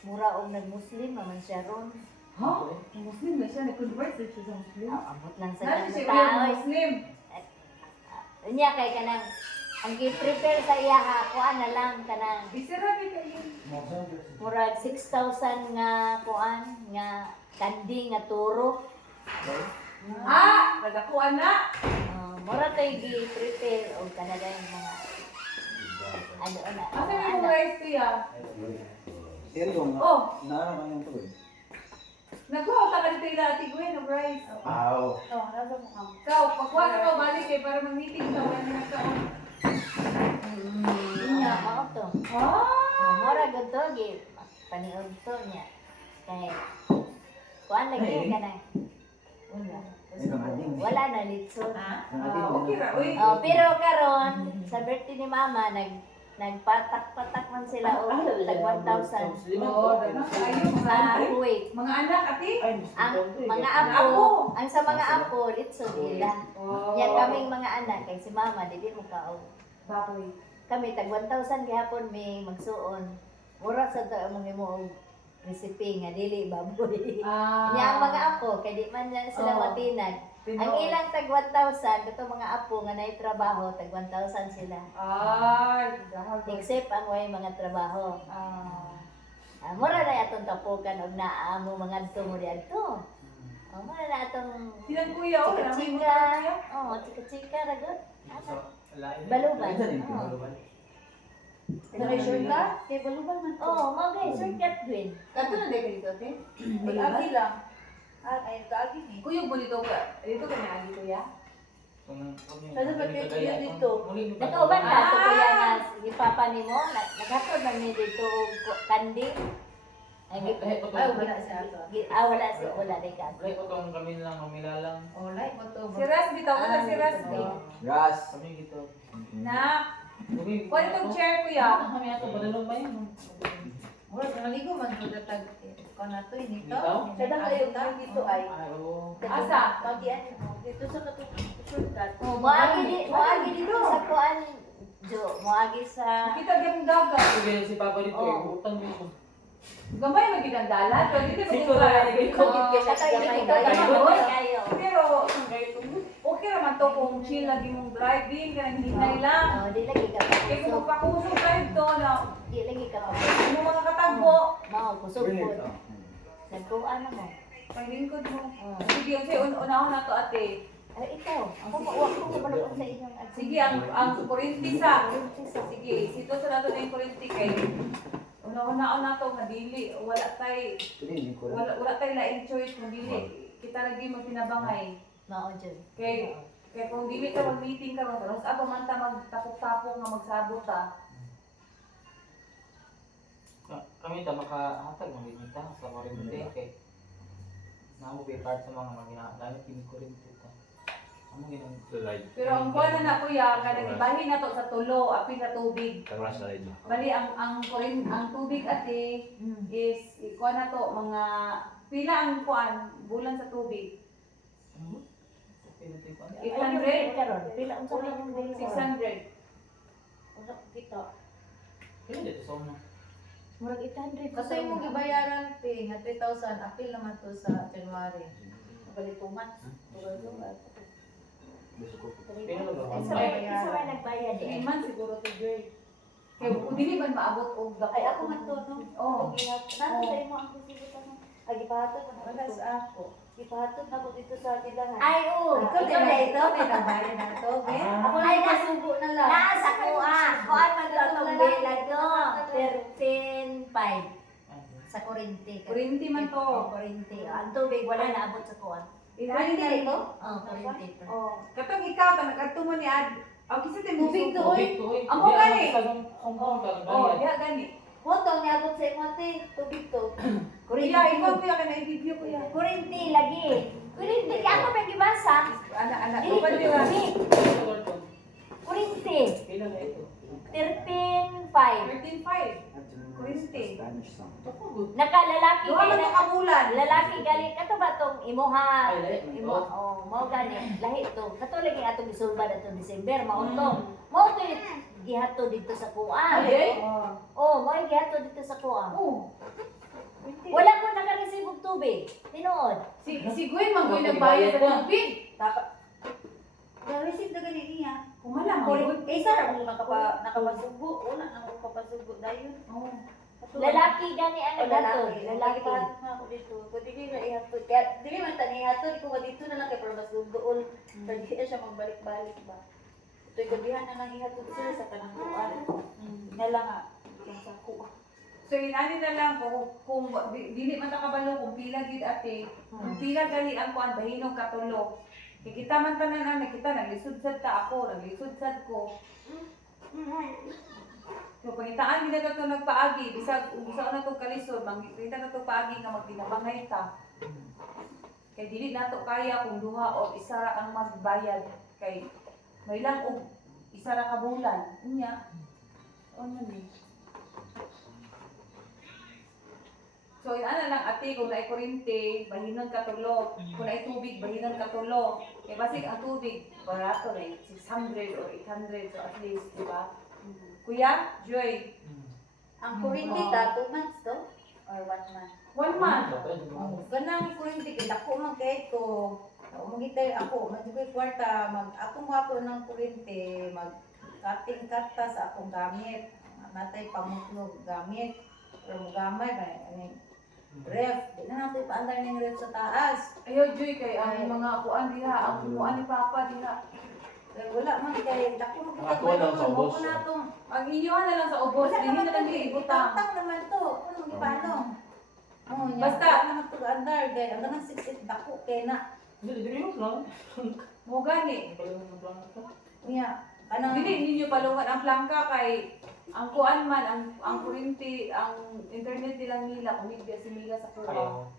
mura og nag-Muslim man siya ron. Ha? Muslim na siya, nag-convert na siya sa Muslim. Abot lang sa Nari kanang siya tao. yung Muslim. Unya kay kanang ang gi-prepare sa iya ha, kuan na lang kanang Bisirabi kayo. murag 6,000 nga kuan nga kandi nga turo. Nagakuan na. Mura tayo gi-prepare o kanada yung mga ano na. Asa yung rice kuya? Seryo nga. Oh, Naaraman yung tuloy. nagkuha ka dito ila ati Gwen of rice. Aw. Oh, nasa mo ka. Ikaw, pagkuha ka ba balik eh para mag-meeting ka wala na nagkaon. Mao to. Mura gud to gi paniod to niya. Kay kuan lagi ka na. Wala na litson. Okay ra, uy. Pero karon sa birthday ni mama nagpatak-patak man sila o tag 1,000 Oh, dano kayo sa mga Kuwait. mga anak ati. Ang mga apo, ang sa mga apo litson nila. Yan kaming mga anak kay si mama dili mo kaog. Baboy. Kami tag 1,000 gihapon may magsuon. Mura sa to among imo recipe nga dili baboy. Nya ang mga apo kay di man yan sila matinag. Ang ilang tag 1,000 kato mga apo nga nay trabaho tag 1,000 sila. Ay, dahil. Except ang way mga trabaho. Mura na atong tapukan og naa mo mga adto mo diadto. Mura na atong Silang kuya, oh, chika-chika. Chika-chika ra gud. Baluban. May shortcut? Kay baluban man to. Mga guys, shortcut din. Kato na dahil dito, te? Mag-agi lang. Ay, kaagi ni. Kuyog mo dito ka. Dito ka na agi kuya. Kasi ba't kayo kuya dito? Nakauban ka to kuya nga si papa nimo, naghatod na ni dito og kandi. Ay, wala siya ato. Wala si wala di ka. Like ko tong kami lang, mamila lang. Oh, like mo to. Si Ras, bitaw ko na si Ras. Gas. Kami gito. Na, kuha itong chair kuya. Kami ato, padalong ba yun? Wala ka naligo man to datag. Ko na to ini to. Dito? Sada kayo dito ay. Ay, oo. Asa? Magian mo. Dito sa shortcut. Moagi dito sa kuan Jo, moagi sa Kita gyud dagat. Sabi si Papa dito, utang mo ko. Gamay magid ang dalan, pero dito Siko lang yan, ikaw. sa tayo dito kayo. Pero okay naman to kung chill lagi mong driving, kanang hinay lang. Di lagi ka Kaya kung magpakusog ka dito na, Di lagi ka pa. ano mga katagbo, Mao kusog po. Nagkuan mo. paglingkod mo. Sige, kasi unahon na to ate. Ay ikaw, ako mauwa ko balukon sa inyong Sige, ang kurinti sa. Sige, sito sa nato na yung kurinti kay. Unahon na to, madili. Wala tay laing choice, madili. Kita lagi magtinabangay. Mao jud. Kaya kung dili ka mag-meeting ka ron, tapos aba man ta magtapok-tapok nga magsabot ta. Kami ta makahatag ng binita sa kuryente kay namo be part sa mga ginagamit kini kuryente ta. Amo ginang Pero ang kuha na kuya, kanang ibahin na to sa tulo, apil na tubig. Bali ang tubig ate is kuha na to mga pila ang kuan bulan sa tubig. 800, karon. Pila unsa man yung bill? 600. Unsa kita? Kaya dito sa una. Murag 800. Kasi mo gibayaran pe nga 3,000 apil naman to sa January. Bali 2 months. Pero ba? Isa may nagbayad 3 eh. months siguro to Joy. Kaya kung dili man maabot og dako. Ay ako man to no. Oh. Nato sa imo ang kusibutan mo. Ay gipahatod ko Wala na sa ako. Gipahatod na ko dito sa tindahan. Ay, oo. Ikaw Ikaw na ito. may nabayan na to, be. Ako Ay, na sugo na lang. Nasa kuha. Kuha man to itong bela do. 13.5 sa kuryente. Kuryente man to. Kuryente. Ang tubig wala na abot sa kuwan. Ay, dili to? Kuryente. Oh, katong ikaw ta nagadto mo ni ad. Ang kisa tayo Tubig to, Tubig to eh. Amo gani. Compound ka Oh, bayad. diha gani. Moto niya abot sa imo ate, tubig to. Kuya, ikaw kuya ka na i-review kuya. Kuryente lagi. Kuryente kaya ako may gibasa. Anak, Dili kapag nila. tubig. Kuryente. Kailan na ito? 13.5. 13.5. Kuryente. Nakalalaki Duha man to kay ka bulan. lalaki gali kato ba tong imuha Ay, lahi. imo mao gani lahi to kato lagi atong gisulbad atong December mao to mao to gihatod dito sa kuan Ay. mao gihatod dito sa kuan Oh. wala ko naka-receive og tubig tinuod Si Gwen man Gwen nagbayad sa tubig. Na-receive na gani niya. Kumala mo. Isa ra mo nakapasugo, wala na mo papasugo dayon. Oh. Lalaki gani ang naghatod. Lalaki Lalaki. pa na ako dito. Kung dili na ihatod. Kaya dili man tani ihatod ko dito na lang kay para mas doon. Pwede siya magbalik-balik ba. Ito'y gabihan na lang ihatod sila sa kanang tuan. Na lang ah. Yung sako. So inani na lang kung dili man ta kabalo kung pila gid ate, kung pila gali ang kuan bahinog katulo. Kay kita man tanan nakita naglisudsad ta ako, naglisudsad ko. So pangitaan gid na to nagpaagi, bisag na to kalisod, mangita na to paagi nga magtinabangay ta. Kay dili nato kaya kung duha o isa ra ang magbayad kay may lang og isa ra ka bulan. Unya. Ano ni? So, ano lang ate, kung naay kuryente, bahinon katulo. Kung naay tubig, bahinon katulo. Eh, basig ang tubig, barato na 600 or 800, so at least, di ba? Kuya, Joy, Ang kurinti ta 2 months to or 1 month. 1 month. Ganang kuryente kay dako man kay ko. Umagitay ako, magigay kwarta, akong ako ng kuryente, mag-cutting karta sa akong gamit. Natay pamutnog gamit. Pero gamay ba ref, di na natin paandar ng ref sa taas. Ayaw, Joy, kay ang mga kuan diha, ang kuan ni Papa diha. Kaya wala man kay dako Ako lang sa ubos. Ang inyuhan na lang sa ubos, hindi na lang dili ibutang. Ibutang naman to. Ano mo paano? Oh, Basta. naman to andar kay ang ganang 6 dako kay na. Dili mo lang. Mo gani. Unya, kanang Dili ninyo palungan ang plangka kay ang kuan man, ang kuryente, ang internet nilang nila, kumigya si Mila sa kuha.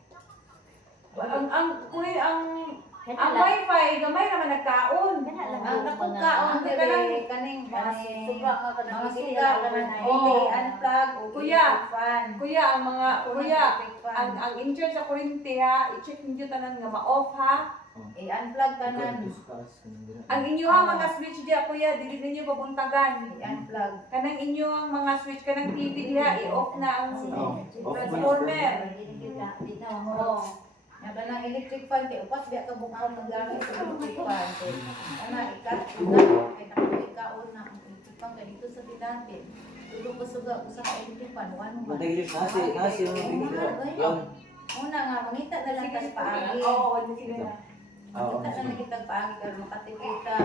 Ang wifi, gamay naman nagkaon. ang nakugkaon dire kaning Sobra nga ka mga nagigili suga ka kanang na. unplug o Kuya. fan. Kuya, ang in charge sa kuryente ha, i-check ninyo tanan nga ma-off ha. I-unplug tanan. Ang inyong mga switch diya kuya, dili ninyo babuntagan. I-unplug. Kanang inyong mga switch kanang TV diha, i-off na ang transformer. Oh. Nga kanang electric fan kay upat biya ka bukaw ng gamit sa electric fan. Ana ikat kay nakikaon na ang electric fan kay dito sa tinapin. Tulog ko suga usa ka electric fan one man. Nasi yung yung Una nga mangita na lang tas paagi. Oo, sige na. Mangita na lang kita paagi karon makatipita.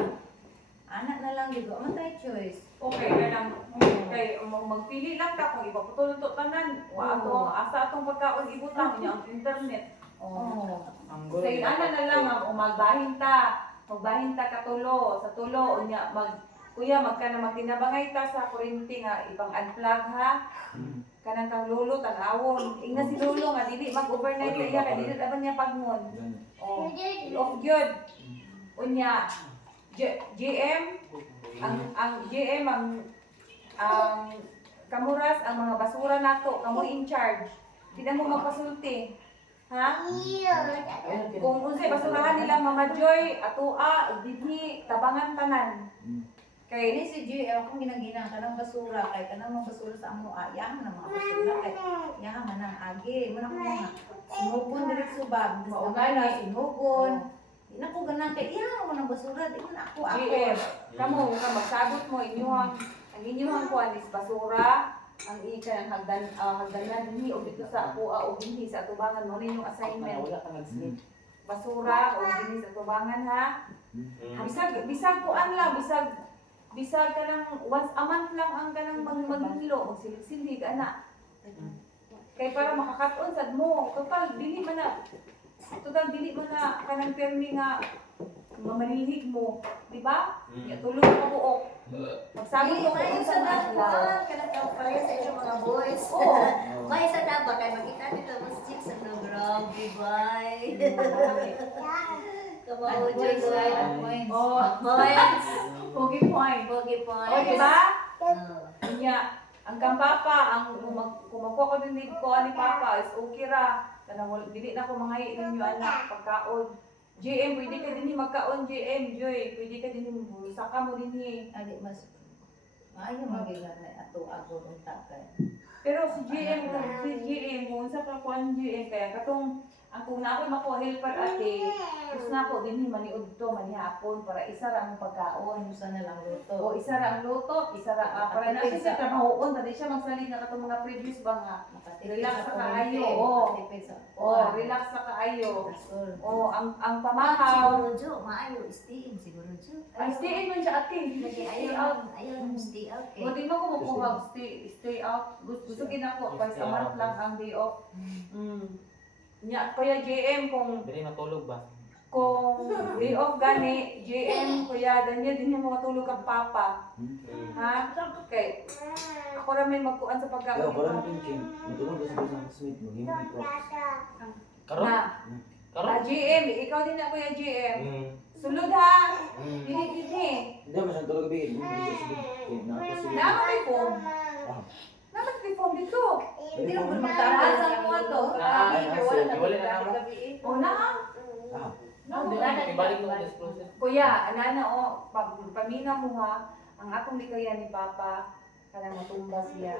Anak na lang gyud man tay choice. Okay, kanang kay magpili lang ka kung ipaputol to tanan. Wa ato asa atong pagkaon ibutang niya ang internet. Oh. Say ana na lang ang magbahin ta katulo sa tulo unya kuya magkana magtinabangay ta sa kuryente nga ibang unplug ha. Kanang kang lulo tanawon. Ingna si lulo nga dili mag-overnight iya kay dili daban niya pagmon. Oh, off gyud. Unya GM ang GM ang kamuras ang mga basura nato kamo in charge. Di na mo magpasulti. Ha? Kung unsay basurahan nila Mama Joy, atua, dinhi, tabangan tanan. Kay Kini si Joy akong ginagina kanang basura kay kanang mga basura sa amo ayang na mga basura kay yang man ang agi mo na ko mga sinugon diri subag maugana sinugon di na ko ganang kay iya mo ng basura di man ako GM, kamo ka magsabot mo ang inyong kuan is basura, ang ika ng hagdanan dinhi og dito sa apuа og dinhi sa tubangan mo ninyong assignment. Wala ka nag-sleep. Basura og dinhi sa tubangan ha. Bisag kuan lang, bisag kanang once a month lang ang kanang maghilo, magsilig-silig ana. Kay para makakaton sad mo, total dili man na kanang permi nga mamanihig mo, di ba? Ya tulog ka buok. Magsabot mo kung sa adlaw. Kanang pareha sa inyong mga boys. Oo. May isa na ba kay makita dito mas chicks ano grabe bye. Kamao Joy points Oh, Points. pogi point. Pogi O, points. di ba? Kanya, ang kampapa, kung magkuha ko din ko ni Papa is okay ra. Kanang dili na ko mangayi ninyo anak pagkaon. GM, pwede ka din magkaon GM, Joy. Pwede ka din saka mo din ali mas maayo magigana ato ako ng takay. Pero si GM, kung sa kakuan GM, kaya katong ang kung na ako makuha helper ate, gusto na ako din maniud to manihapon para isa ra ang pagkaon. Gusto na lang luto. O isa ra ang luto, isa ra para na siya sa trabahoon, dali siya magsalig na katong mga previous ba nga. Relax sa kaayo, oo. Relax sa kaayo. O ang pamahaw. Siguro, Jo, maayo, stay in, siguro, Jo. Ay, stay in man siya ate. Lagi, Stay out. ayaw, stay out. O di mo ko makuha, stay out. Gusto ginako, twice a month lang ang day off. Nya, Kuya JM, kung Dili matulog ba? day off gani, JM, Kuya Daniel, din yung mga tulog ang papa. Ha? Okay. Ako ra may magkuan sa Kaya pagkaon. ako lang thinking, matulog ka sa isang smith, mag-imig ko. Karon? Na, Karon? JM, ikaw din na Kuya JM. Hmm. Sulod ha. Dili. Hindi mo siyang tulog bigay. Nakapasig. Naman may phone. Ah. Naman may phone dito. Hindi mo Lahat magtaas sa mga to. Wala na ako. O na. Ah. Ibalik ko this process. Kuya, anana o, pamina mo ha, ang akong likaya ni Papa, kanang matumba siya.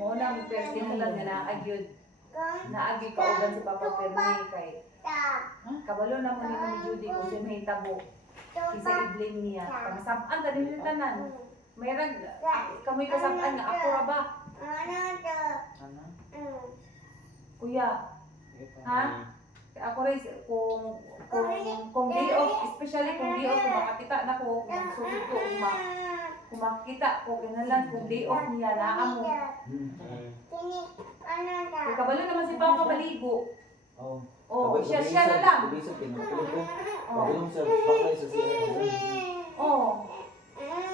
Mo na mo personal nga naagyod. Naagi ka uban si Papa Permi kay kabalo na mo ni Judy kung siya may tabo. Isa ibling niya. Pagsaban ta din tanan. Mayroon kamoy kasaban nga ako ra ba? Ano? Kuya, ha? Ako rin kung day off, especially kung day off, kung makakita na ko, kung sugod ko, kung makakita ko, kinalan kung day off niya, naamo. Kung kabalo naman si Papa maligo. Oo. Oh, siya na lang. Pabisag, pinakatulog ko. Oh. Pagulong sa baklay sa siya. Oh.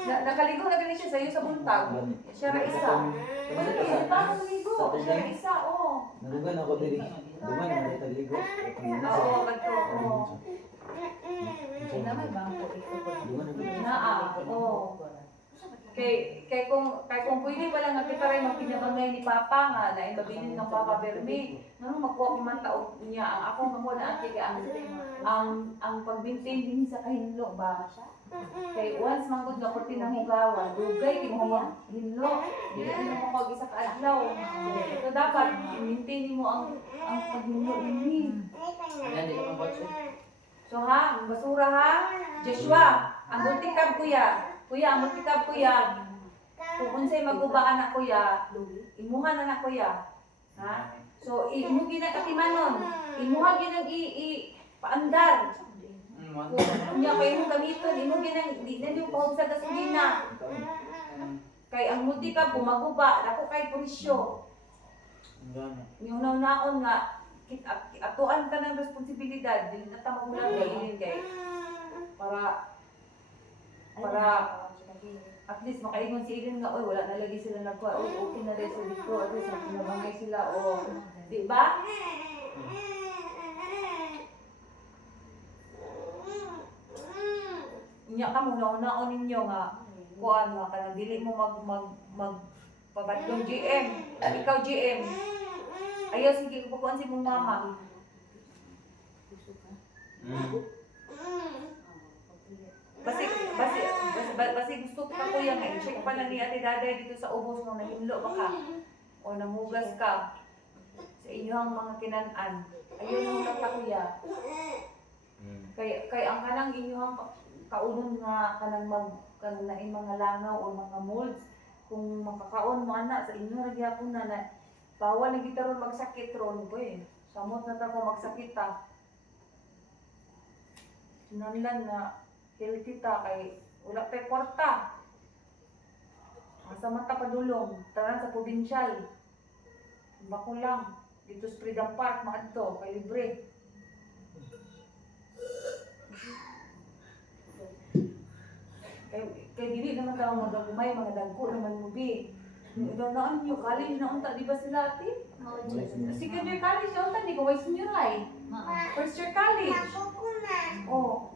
Nakaligo na ganun siya sa'yo sa buntag. Siya ra isa. Kamasag ka Si sa... Papa maligo, siya ra isa, oh. Nadugan ako diri. Dugan na dito ligo. Oo, ganito, oh. Sila may bangko ito ko. Dugan na dito. Naa, oh. Kay kung pwede pa lang kita rin magpinabangay ni Papa nga na mabilin ng Papa Bermi. Ano makuha ko man taon niya ang ako makuha na ate ka ang pagbintin din sa kahinlo ba. Kay once manggod na kurti ng hugawan, dugay kay mo hinlo. Dili mo pag isa ka adlaw. So dapat maintain mo ang paghinlo dinhi. Yan, di ka pang watch. So ha, ang basura ha. Joshua, ang multikab kuya. Kuya, ang multikab kuya. Kung unsay magubaan na kuya, imuha na na kuya. Ha? So imo ginakatimanon. Imuha ginang paandar. Kung niya kayo mong gamiton, imo ginang di na niyo pahog sa gasolina. Kay ang multikab bumaguba, dako kay pulisyo. Yung naon nga atuan ka ng responsibilidad, dili na ta magulang kainin kay para at least makaingon si Eden nga, oy wala na lagi sila nagkuha, oy okay na rin sa dito, at least nabangay sila, o di ba? Inya ka muna, unaon ninyo nga, kuan nga, kanang dili mo pabadlong GM, ikaw GM, ayaw sige, kukuan si mong mama. Basi gusto ko pa kuya nga, check pa lang ni Ate Daday dito sa ubos nung nahimlo ba ka o namugas ka sa inyong mga kinanan. Ayun ang nagta kuya. Kay ang kanang inyong kaunon nga kanang nain mga langaw o mga molds kung makakaon mo ana sa inyo ra gyapon na bawal na gitaron magsakit ron ko eh. Samot na ta ko magsakit ta. Nanlan na healthy ta kay wala pa'y kwarta. Asa mata padulong, taran sa probinsyal. Bako lang, dito sa Freedom Park, maadto, kay libre. Kay dili naman tao mga gagumay, mga dagko naman mo bi. Naan nyo, college na unta, di ba sila ate? Second year college na unta, di ko wais nyo ray. First year college. Oh.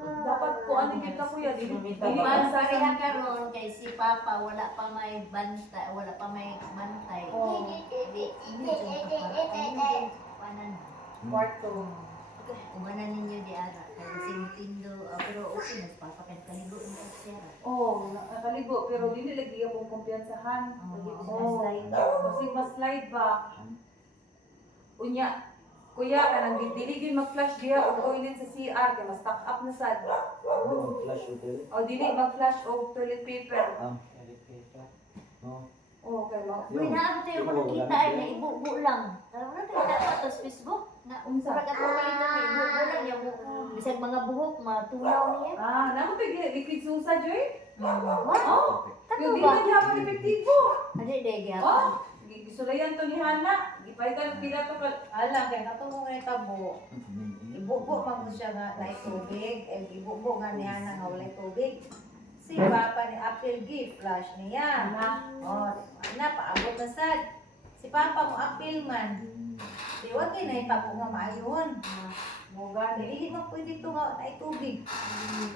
Dapat ko ano kita kuya, di Man sa riha karon kay si Papa wala pa may bantay, wala pa may bantay. Oh. Di ini panan. kwarto. Ubanan ninyo di ara kay si Tindo pero okay mas Papa kan kaligo ni siya. Oh, nakaligo maligo pero dili lagi akong kumpiyansahan. Oh. Kasi ma-slide ba? Unya, kuya ka nang dili gyud mag-flush diha og toilet sa CR kay mas stock up na sad. Flash hotel. O dili mag-flush og toilet paper. No. Oh, kay mo. Uy, naabot tayo ko nakita ay na ibubo lang. Alam mo na tayo dapat sa Facebook. Na Unsa? pag ato malito na ibubo lang yung bisag mga buhok matunaw niya. Ah, namo pa liquid susa joy? What? Oh, Kato pero ba? dili niya pa epektibo. Adi degi ako. Oh, gisulayan to ni Hana. Gipalitan pila to ka. Alam, kaya katulong nga tabo. Ibubo man mo siya nga na tubig. Ibubo nga niya na nga walay tubig. Si Papa ni Apple gift flash niya. Oh, na paabot na sad. Si Papa mo Apple man. Di wag kay na ipapo nga maayon. Mo gani. Dili man pwede to nga na tubig.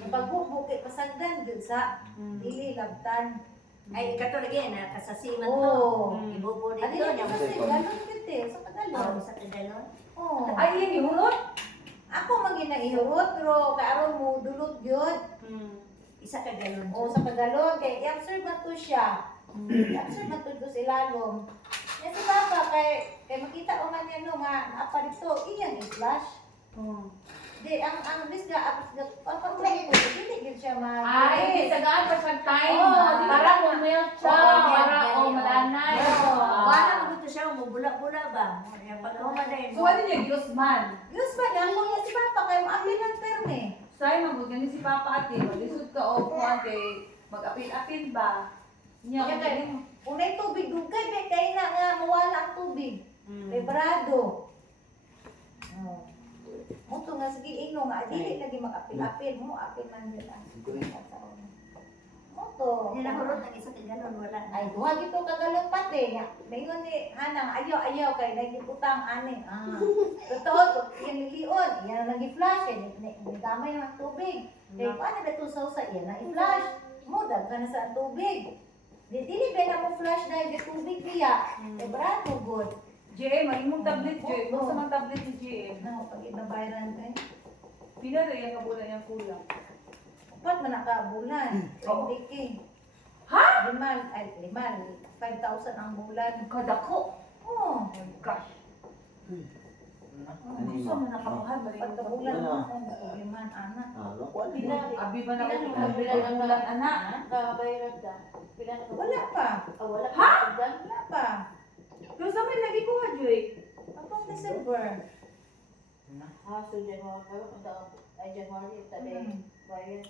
Pagbubo kay pasagdan jud sa dili labtan. Ay kato lagi na kasasiman to. Oh. Ibubo Adi dito na nya kasi galon gite sa mo tagalog. sa kadalon. Oh. Ay, yan ihurot. Ako magina ihurot pero karon mo dulot jud. Isa ka galon. O sa Tagalog, kay i-observe man to siya. I-observe man to sa ilalom. Yan si Papa, kay makita ko man yan no, nga naapa dito, iyang i-flash. Di, ang bisga, Papa ko dito, hindi din siya Ay, hindi sa gaan pa siyang time. Oo, di ba? Para mumelt siya. Oo, Para yan, yan. malanay. Wala mo dito siya mubula-bula ba. Yang pagkoma na yun. So, ano niya, Diyos man. Yus ba lang mo yan si Papa, kay maapi ng perme. Say, magugani si Papa ate, maglisod ka o kung ate, mag-apil-apil ba? Niya, Kaya kung kay, unay tubig, dugay, kay na nga mawala ang tubig. Kay Brado. Oh. Muto nga, sige, ino nga, dili lagi mag-apil-apil mo, apil man din ang Muto. Yan ang hulot ng isa ka galon. Wala na. Ay, duha gito kagalot pati. Mayon ni Hanang, ayaw kay nagiputang ani. Totoo, yan nilion. Yan ang nagi-flash. Nigamay ng tubig. Kaya paano ba ito sa yan na i-flash? Mudag ka na sa tubig. Dili ba na mo flash dahil yung tubig diya. Kaya brato good. JM, malimong tablet, JM. Kung sa mga tablet ni JM, No, pag inabayaran kay. pila na yung kabulan niyang kulang. Ba't man nakabulan? Oo. 20K. Ha? 5,000 ang bulan. Kadako. Oh, Oh my gosh. Ano Gusto mo nakamuhan, malimong pagkabulan kabulan. mo kung problemahan anak. Pila, abi ba na Pila ako na- kabilang ang bulan, anak? Kabayaran ka. Pila na ka. Wala pa. Wala Ha? ka. Wala pa. Pero sa may lagi kuha, Joy. Atong December. So January kayo. Ay January. Tadi. Bayad.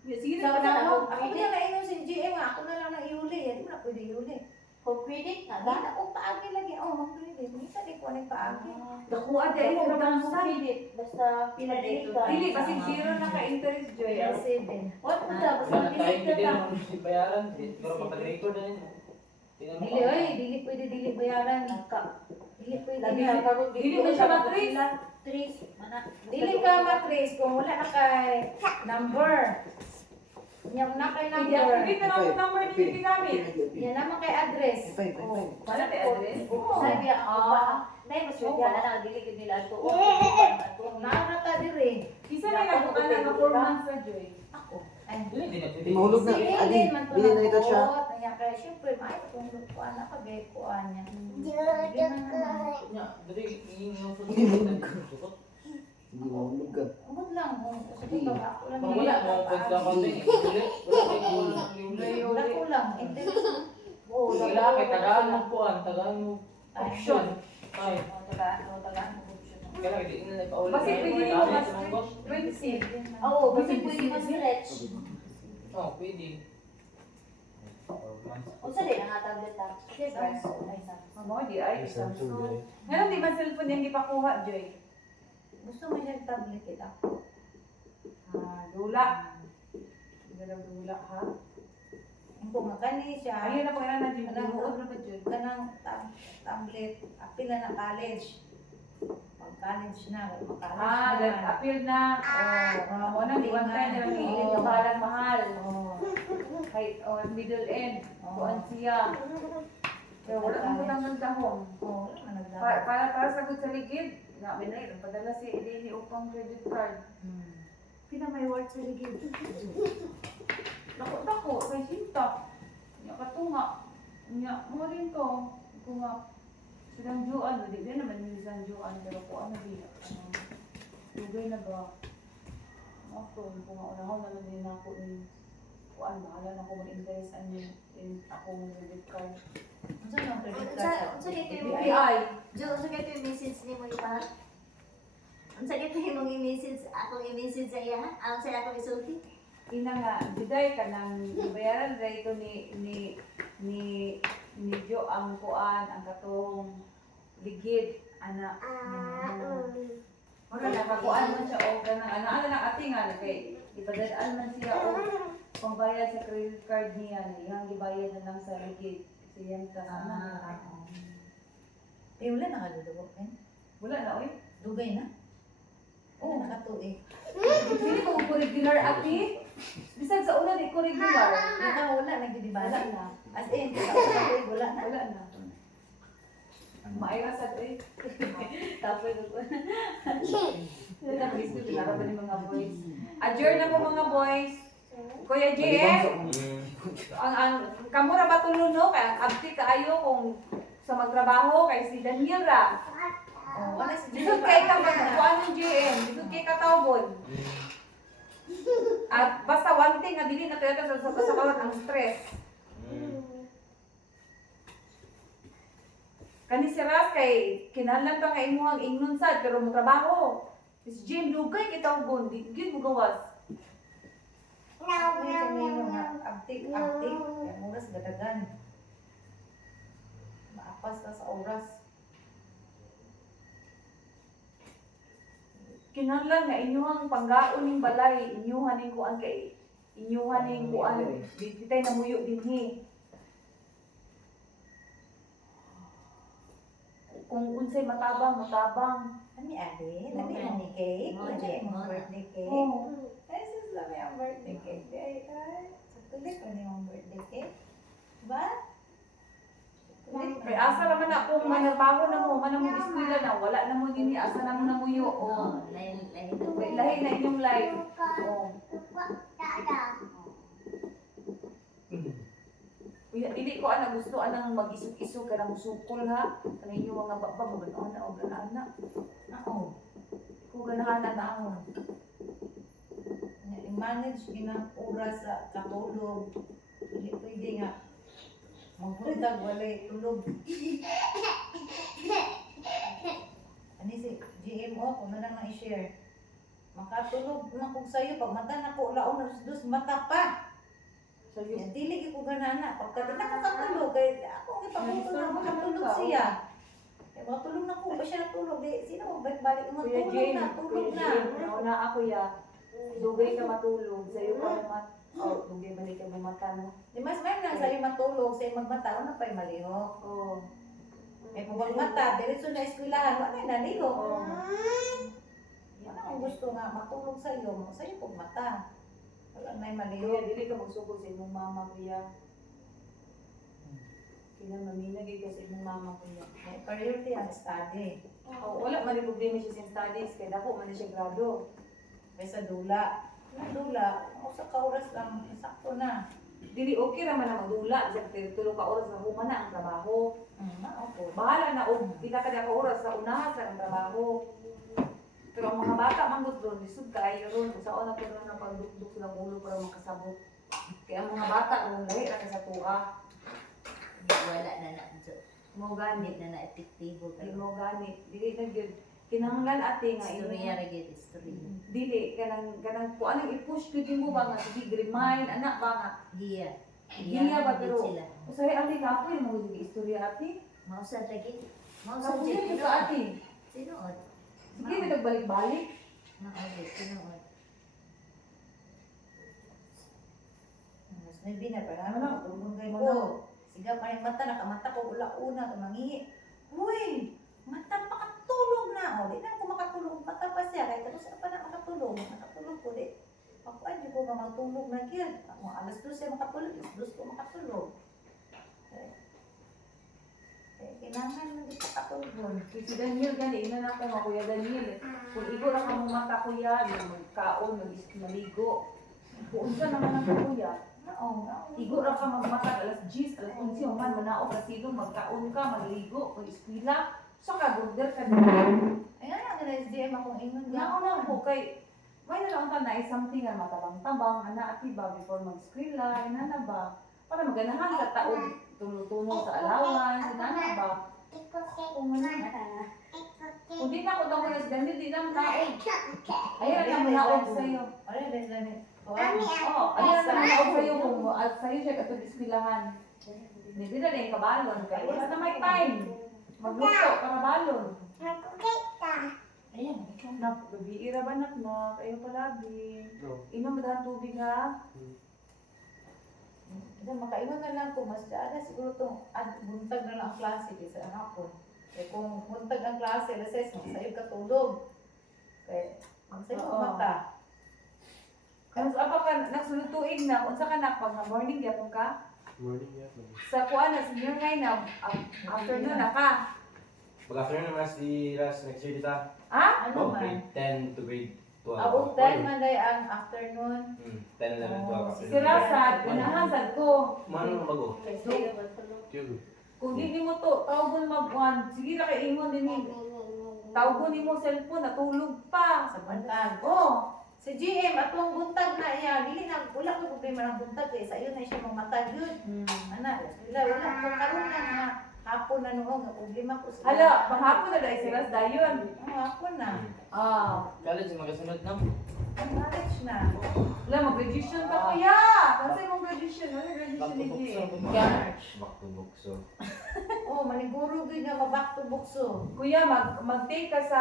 Sige So, na, na- ako. Ako na lang inyo si GM, ako na lang na iuli. Hindi mo na pwede iuli. Home credit na Hindi ba? na ko paagi lagi. Oh, mag-credit. Hindi sa di ko na paagi. Dakuha dahil Ako ko ba bang ang credit? Basta pila dito. Dili, kasi zero na ka-interest, Joy. Yes, 7. What mo ta? Basta Wala na tayo credit hindi ka ta. naman bayaran. Pero kapag-record na yun. Tingnan mo Dili, oy. Dili bayaran. Dili pwede Lagi na. na karon Dili mo siya matris. Tris. Mana? Dili ka matrace kung wala na kay number. Yung na kay Hindi, number. hindi na lang ang number niyo ginamit. Yan naman kay address. Oh. Wala kay address? Oo. Sabi ako ba? Nay mas Oo. wala na dili gid nila ato. Naarata diri. Isa may nabuka na na 4 months sa Joy. Ako. Ay. Dili, hindi na pwede. Mahulog na. Sige, Adi, din man to bili na ito siya. Kaya kaya syempre, may kung lukuan na kabekuan niya. Nya, dali, yung susukot. Hindi mahulog ka. Umod lang, kung gusto ko ako lang. Pag wala mo, pwede ka pa din. Dili, wala kayo kulang yung Ako lang, interest. Oo, Sila kay tagaan mo po, tagaan mo. Option. Ay, Tagaan. kaya hindi na nagpaulit. Kasi pwede mo mas 20. Oo, kasi pwede mas stretch. Oo, pwede. Unsa din ang tablet ta? Yes, guys. Ay sa. Mamo, di ay, Samsung. Ngayon, di ba cellphone yung di pa kuha, Joy? Gusto mo siyang tablet kita? Dula. Dalang dula, ha? Kung makani siya, Ayun na po yan na, Joy. Alam mo. Ano na ba, Joy? kanang tablet, apila na college. Mag-college na, mag-college na. Appeal na. Mo na, di one time na lang iilit na bahalang mahal. Kahit, middle end. Kuan siya. Pero wala kang putang ng tahong. Oo, wala ka naglaban. Para sagot sa ligid, na minay, padala si Eleni upang credit card. Pina may word sa ligid. Dako, kay sinta. Nya katunga. Nya mo rin to. Kung nga silang juan, di ba naman yung isang juan, pero kung ano di, lugay na ba? Ako, kung nga unahon naman din ako ni kuan, bahala na ako mag-interest in akong credit card. Unsa nang credit Unsa card? unsa kay kayo BPI. Jo, unsa kay kayo message nimo ipa? Unsa kay kayo mong i-message akong i-message sa iya? Ang sa ako isulti? Ina nga, biday ka nang bayaran rito ni Jo ang kuan, ang katong ligid, anak. Mura nakakuan man siya o kanang ana na ati nga kay ipadadaan man siya o pangbayad sa credit card niya iyang gibayad na lang sa ligid siyan ka sana. Eh, wala na kadudugo, eh. Wala na oy. Dugay na. Oo. Wala na katuig. Dili ko ko regular ati. Bisag sa una di ko regular. Wala na gid ba? Wala na. As in, katuig wala na. Wala na. Maayos sa eh. Tapos ko. Sila na gusto pinara ba ni mga boys. Adjourn na ko mga boys. Kuya JF, ang kamura ba tulo no kay ang abti kaayo kung sa magtrabaho kay si Daniel ra. Oh, wala si Bisod kay ka ba kuan ng JM, bisod kay katawbon. At basta one thing nga dili na kaya sa kawan ang stress. Kani si Ras kay kinahanglan pa nga imuhang ingnon sad pero mo trabaho. Si Jim lugay kitawbon, di gyud mo gawas. May kami mga update, ang oras gadagan. Maapas na sa oras. Kinahanglan nga inyuhang panggaon ning balay, inyuhan ning kuan kay inyuhan ning kuan bitay na muyo dinhi. Kung unsay matabang. Ani ade, lami ang ni cake, lami ang birthday cake. Oh. Ay, sus, lami ang birthday cake. Ay, saktulit pa niyo ang birthday cake. Ba? Kay asa naman na kung manarbaho na mo, manang mo eskwela na, wala na mo dinhi asa na mo na muyo. Oh. Lahi na inyong life. Oh. Uya, dili ko ana gusto anang mag-isog-isog ka ng sukol ha. Kanang inyong mga baba mo ganahan na o ganahan. Oo. Ko ganahan na ako. I-manage ginang oras sa katulog. Hindi pwede nga. Magpundag walay tulog. Ani si GMO, kung na lang na-share. Makatulog na kung sa'yo, pag mata na ko, laon na dus mata pa. So Yan, dili ko ganana. Pagka di na ko katulog, kaya ako ipapulog na makatulog siya. Kaya makatulog na ko, ba siya natulog? Di, sino balik-balik mo, Kuya tulog Jane, na, tulog Kuya na. Jane, nauna ako ya. Dugay ka matulog, sa'yo ka naman. Oh, dugay balik ka bumata no. Di mas may nang sa'yo matulog, sa'yo magmata, ano pa'y malihok. Oh. Eh kung magmata, diretso na eskwelahan, wala na nalihok. Oh. Yan ang gusto nga, matulog sa'yo, sa'yo pag mata. Wala na yung Kuya, malihok. dili ka magsugod sa imong mama kuya. Kinaminagay ka sa imong mama kuya. May priority ang study. Oh, wala man yung problema siya sa studies, kaya dako man na siya grado. Kaysa dula. Yung dula, o sa kauras lang, sakto na. Dili okay ra man na madula, sa tulong ka oras na humana ang trabaho. Opo. Bahala na og pila ka ka oras sa unahan sa ang trabaho. Pero ang mga bata manggod ron, lisod kaayo ron, usaon na pero na pagdukduk silang ulo para makasabot. Kaya ang mga bata ang lahi ra sa tuwa. Wala na na. Mo gani, Hindi na na epektibo di kayo. mo gani, dili na gyud kinahanglan ate nga Istorya ra gyud istorya. dili kanang ko anong i-push gyud mo ba nga sige remind anak ba nga. Giya. Giya ba, pero- sila. Usay ate ka ako mo sige istorya ate. Mausad lagi. Mausad Kabuya jud ka ate. Sinuod. Sige bitag balik-balik. Mausad sinuod. Mas may bina pa Ano? na, tumugay ko. Siga pa yung mata, nakamata ko, ula-una, tumangihi. Uy, mata makatulog na. O, di na ako makatulog. Mata pa siya, kahit tapos pa na makatulog. Makatulog ko, di. Ako, ay, di ko ba matulog na kyan. Ako, alas 2 siya makatulog, alas 2 ko makatulog. Kailangan mo dito katulgon. Si Daniel gani, ina na ko nga Kuya Daniel. Kung igo ra ka mo mata kuya, magkaon, maligo. Kung sa naman ang kuya, Oo. igo ra ka magmata alas 10, alas 11 man manaog ka silong, magkaon ka, maligo, kung eskwela, sa ka burger ka din. Ay, nga na SGM akong ingon Nga na po kay may nalauntan na something nga matabang-tabang, ana ati ba before mag-eskwela, ina na ba? Para maganahan ka taon, tumutulong sa allowance, ina na ba? Kung di na ako daw na si Daniel, di na manaog. Ayan na manaog sa'yo. Ano yung dami? Oo, ayan na manaog sa'yo kung at sa'yo siya katong eskwelahan. Hindi na din kabalon, kaya wala na may time. Magluto para balon. Ayan. Nak, gabi ira ba nak na? Kayo palagi. Inom mo dahan tubig ha? Kasi makaiwan na lang ko, mas daan siguro itong buntag na lang ang klase kaysa ang hapon. Kaya kung buntag ang klase, alas 6, magsayog ka tulog. Kaya magsayog Oo. mata. Kung apa ka, nagsulutuig na, unsa ka na, pag morning, yapon ka? Morning ya. Sa kuan na, senior ngayon na, afternoon na ka. Mag-afternoon naman si Ras next year dita. Ha? Ano man? Grade 10 to grade 12. Abot dahil man dahil ang afternoon. 10, 11, 12 Si Rasad, ganahan sad ko. Mano na bago? Kung di mo to, tawgon magwan, sige na kay ingon din ni. Tawgon ni mo cellphone, natulog pa. Sa bantag. Oh, Si GM, atong buntag na iya, dili na, wala ko problema ng buntag eh. Sa iyo na siya mamatag yun. Ana, wala ko karon na nga hapon na noong, nga problema ko sa hala, panghapon na dahil si Ras dayon. hapon na. Ah, College magasunod na. Ang knowledge na. wala, mag-graduation ka kuya. Kasi mong graduation, ano graduation ni G? Back to book so. Oh, maniguro gid nga ma-back to bukso. Kuya, mag-take ka sa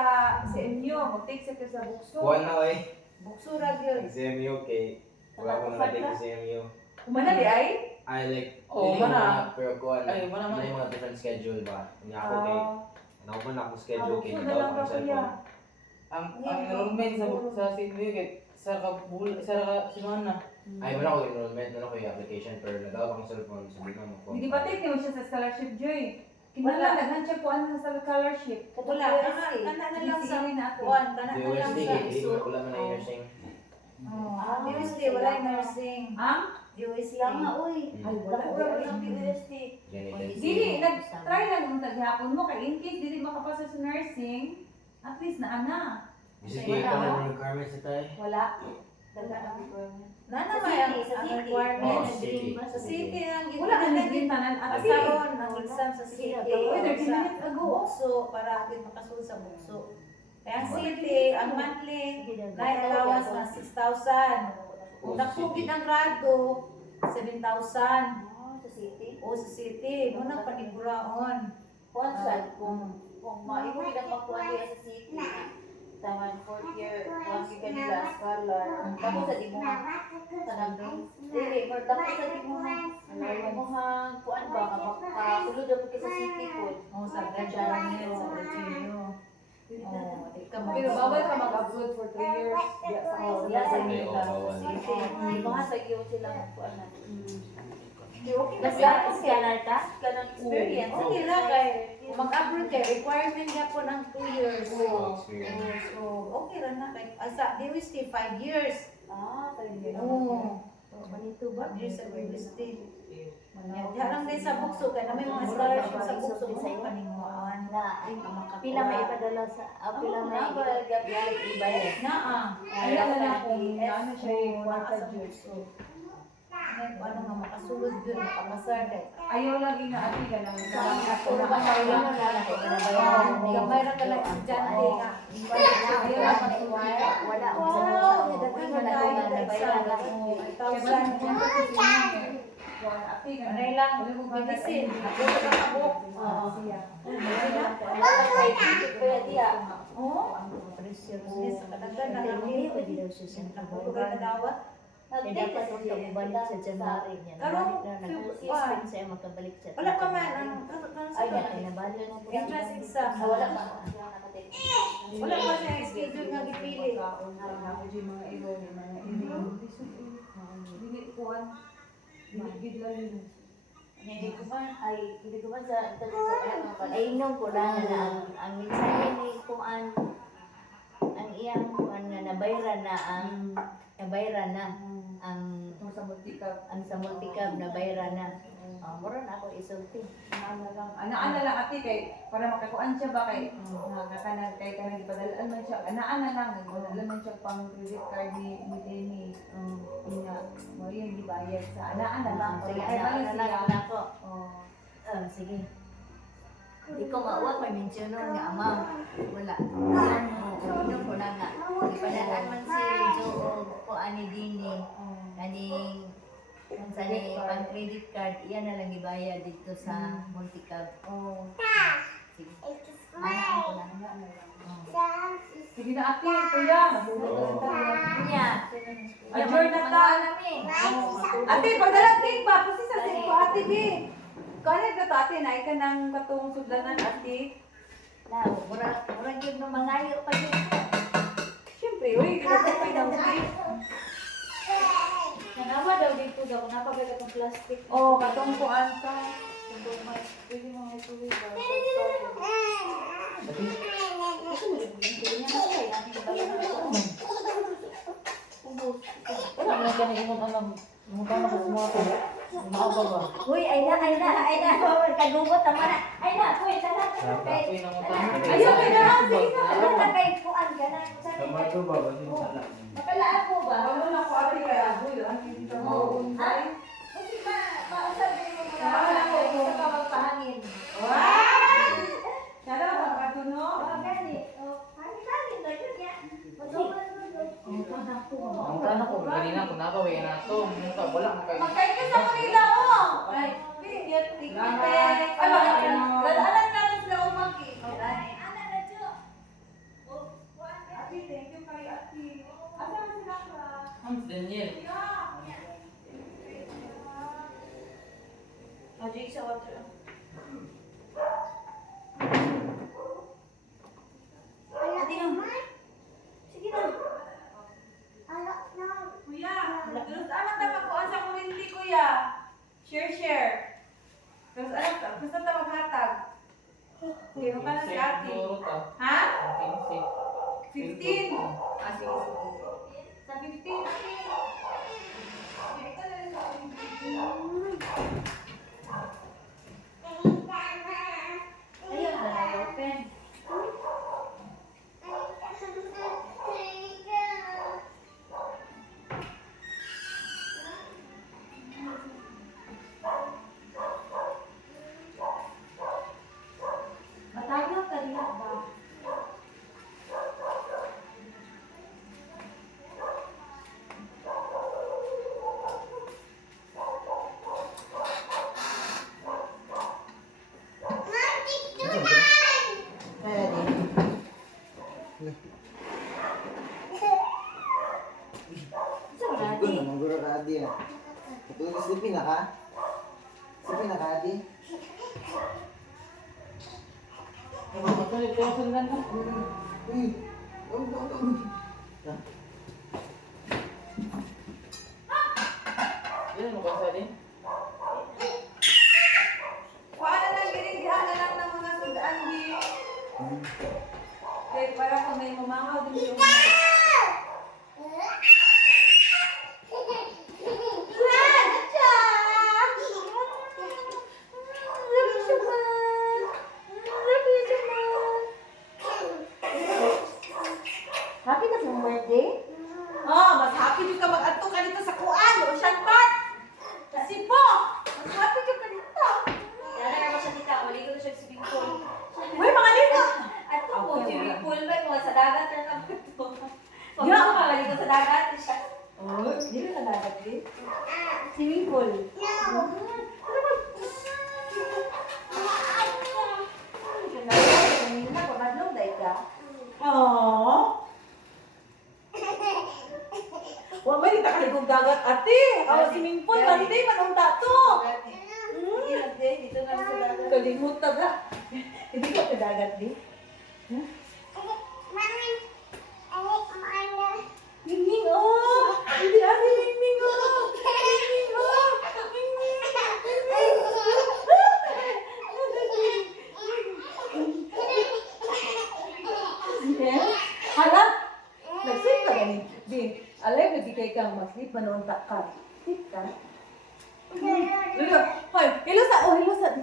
MU, mag-take ka sa bukso. Kuha na eh. Bukso ra gyud. CMU kay wala ko na take sa CMU. Kumana di ay? I like Oh, hindi ko mana. na pero kuha na. Ay, mana man. May mga different schedule ba? Hindi ako kay nauman na akong schedule kay bukso na daw lang ka ang kuya. cellphone. Ang enrollment sa CMU kay sa simana. Ay wala ko enrollment, wala ko yung application pero nadaw akong cellphone so di na mo. Hindi ba take mo siya sa scholarship, Joy? Wala. Kinala, naghan siya po ano sa scholarship. Wala, kana na lang sa DCE na ako. kuan, kana Di na lang USD sa kay di wala man na nursing. Oh, DUSD wala yung nursing. Ha? DUSD. Lang na, uy. Ay, wala. Dako ra lang PUSD. Genital. Dili, nag-try lang yung taghapon mo kay in case dili makapasa sa nursing, at least na ana. Bisig kay ka na requirements sa tayo. Wala. Nana Sa may city, sa ang city. requirement. Oh, city. Sa city ang Wala ka naging tanan at least. Asaron ang exam sa city. Uy, 30 Sa minutes ago. bukso para akin makasul sa bukso. Kaya ang city, ang monthly, night allowance na 6,000. Kung nakugid ang grado, 7,000. Sa city. O sa city, muna paniguraon. Kuan sad kung maigo kita makuha diya sa city. Taman 4th year, kuan kita nila scholar. Tapos sa di mo tanang dili, more tapos sa di mo kuan ba sulod daw ka sa city po. O sa Gajanet, sa Virginio. O, di ka Pero bawal ka mag-abroad for 3 years. Diya sa Oh, house. ya sa Ay, city. oo, bawal. Di ba sa iyo sila kuan na. Okay na Basta sa scholar ka? Kanang experience. Okay lang kay mag-abroad kay requirement niya po ng 2 years. Oh, experience. So, okay lang na kay asa university 5 years. Tayo Oo. Manito ba? 5 years sa university. Harang din sa bukso kay na may mga scholarship sa bukso mo kaninguan. Na Pila may ipadala sa pila may ibayad. Naa. Ayaw na lang kung ano siya yung kwarta sa Diyos. bukso. Ano nga makasulod yun, makamasar kay. Ayaw lang inaati ka lang. Ako na gamay ra ka lang estudyante nga. Ayaw lang mag-work. Wala Wow, daghan na tayo na exam. 1,000. Anay lang, medicine. Ako na lang ako. Kaya diya. Oo. Sa kadaghan na lang Nakapugay na dawat. Nag-date dapat kasi unta mo balik sa January niya. Karon, Nag-explain sa'yo makabalik sa Wala pa man ang Ay, nabalik mo po. entrance exam. wala pa. Wala pa siya schedule nga gipili. Hindi ko ba sa Ay inom ko lang na ang mensahe ni kuan ang iyang kuan nga nabayran na ang nabayran na ang Itong sa multi-cup. ang sa multicab nabayran na. Mura na ako isulti. Anaan na lang ate kay para makakuan siya ba kay nakakanag kay kanang ipadalaan man siya. Anaan na lang ipadalaan man siya pang credit card ni Denny. Nga mo yung gibayad sa anaan na lang. Sige, Ay, ano siya. na ako. Oh. Sige. Di ko mauwa may mentionon nga amount. Wala. Inom ko na nga. Ipadalaan man si Joe ko ani Dini. Kaning kung sa ni pang credit card, iyan na lang ibayad dito sa multicab. Oh. Sige. Anaan ko lang. Sige na ate, kuya. Mabulog na lang tayo. Kuya. Adjourn na ta. Ate, pagdala cake ba? Kasi sa siko ate di. Kaya ka to ate, naay ka ng katong sudlanan ate. Mura gyud no mangayo pa gyud. Siyempre, uy, ginagapay daw sige. Nanawa daw dito daw, napagay itong plastic. Oh, katong kuan ka. Katong may, pwede mo may tuloy ba? Wala na ka na imong alam. Imong tama ko mga to. Maaga ba? Uy, ay na. Kagugot naman na. Ay na, kuya, sana. Kay, Uy, nang utang. Ayun, kaya na, sige na. ano na kay kuan ka na. Sama ito ba? Kasi sana. Makalaan mo ba? Ano na ko ate kaya abuy, ang hindi ka mo unday. Kasi mausapin mo muna. Wala ko. Isa pa magpahangin. Wow! Sada ba ka to no? Gani. Hangin na yun ya. Ang tanong ko, kanina ko nabaway na to. Munta, wala mo kayo. Magkain ka sa kanila oh. Ay, Salamat. ano alam natin sila umaki. Ate, thank you kay ate. Asa man sila ka? Ang Daniel. Aji sa water. Ate no. Sige na. Kuya, terus alam ta makuha sa kurinti kuya. Share. Terus alam ta, basta ta maghatag. Okay, mo ka na si ate. Ha? 15. Ah, sige. Sa 15. Ito na rin sa 15. Ayun, na-open. Matagal ka rin ba? Ito naman guro ka adi ah. Ito sleepy na ka? Sleepy na ka adi? Matulit kayo sundan na. Uy! Yan mo kasi din. Kuha na lang, girindihan na lang ng mga sudaan di. Okay, para kung may mamangaw din yung Happy na sa birthday? Oh, mas happy din ka mag-adto ka dito sa kuan, Ocean Park. Kasi po, mas happy ka dito. Yan na naman siya dito. Mali ko na siya sa swimming pool. Uy, mga dito. At ito po, swimming pool ba? Mga sa dagat na naman ito. Pag Yeah. ako mali ko sa dagat, siya. Oh, di na dagat di. Swimming pool. Kanina ko nadlong dai ka. Oh. Wa may kita kaligog dagat ate. Aw swimming pool man di manunta to. Hindi lang din, dito na sa dagat. Kalimut ta ba? Hindi ka pa dagat di. Mingming oh. Hindi ate mingming oh. Mingming oh. Mingming. Alay, nabigay kang mag-sleep, manunta ka. Sleep ka. Lalo, hoy, hilusa, oh, hilusa.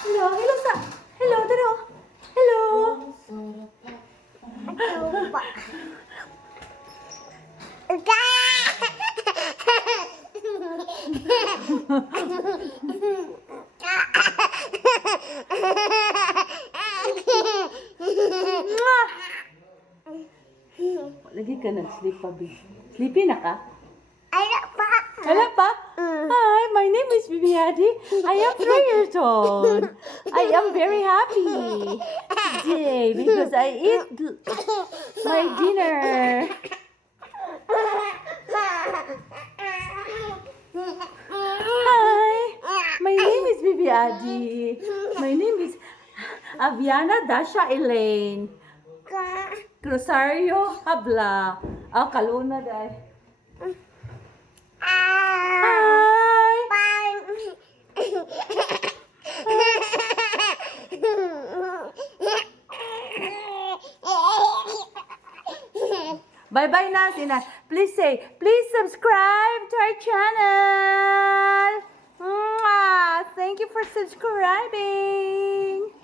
Hello, hilusa. Hello, taro. Hello. Lagi ka nag-sleep pa, babe. Sleepy na ka? Wala pa? Hi, my name is Bibiadi. I am 3 years old. I am very happy today because I eat my dinner. Hi, my name is Bibiadi. My name is Aviana Dasha Elaine. Rosario Habla. Oh, Kaluna dai. Hi. Bye-bye na, Sina. Please subscribe to our channel. Mwah! Thank you for subscribing.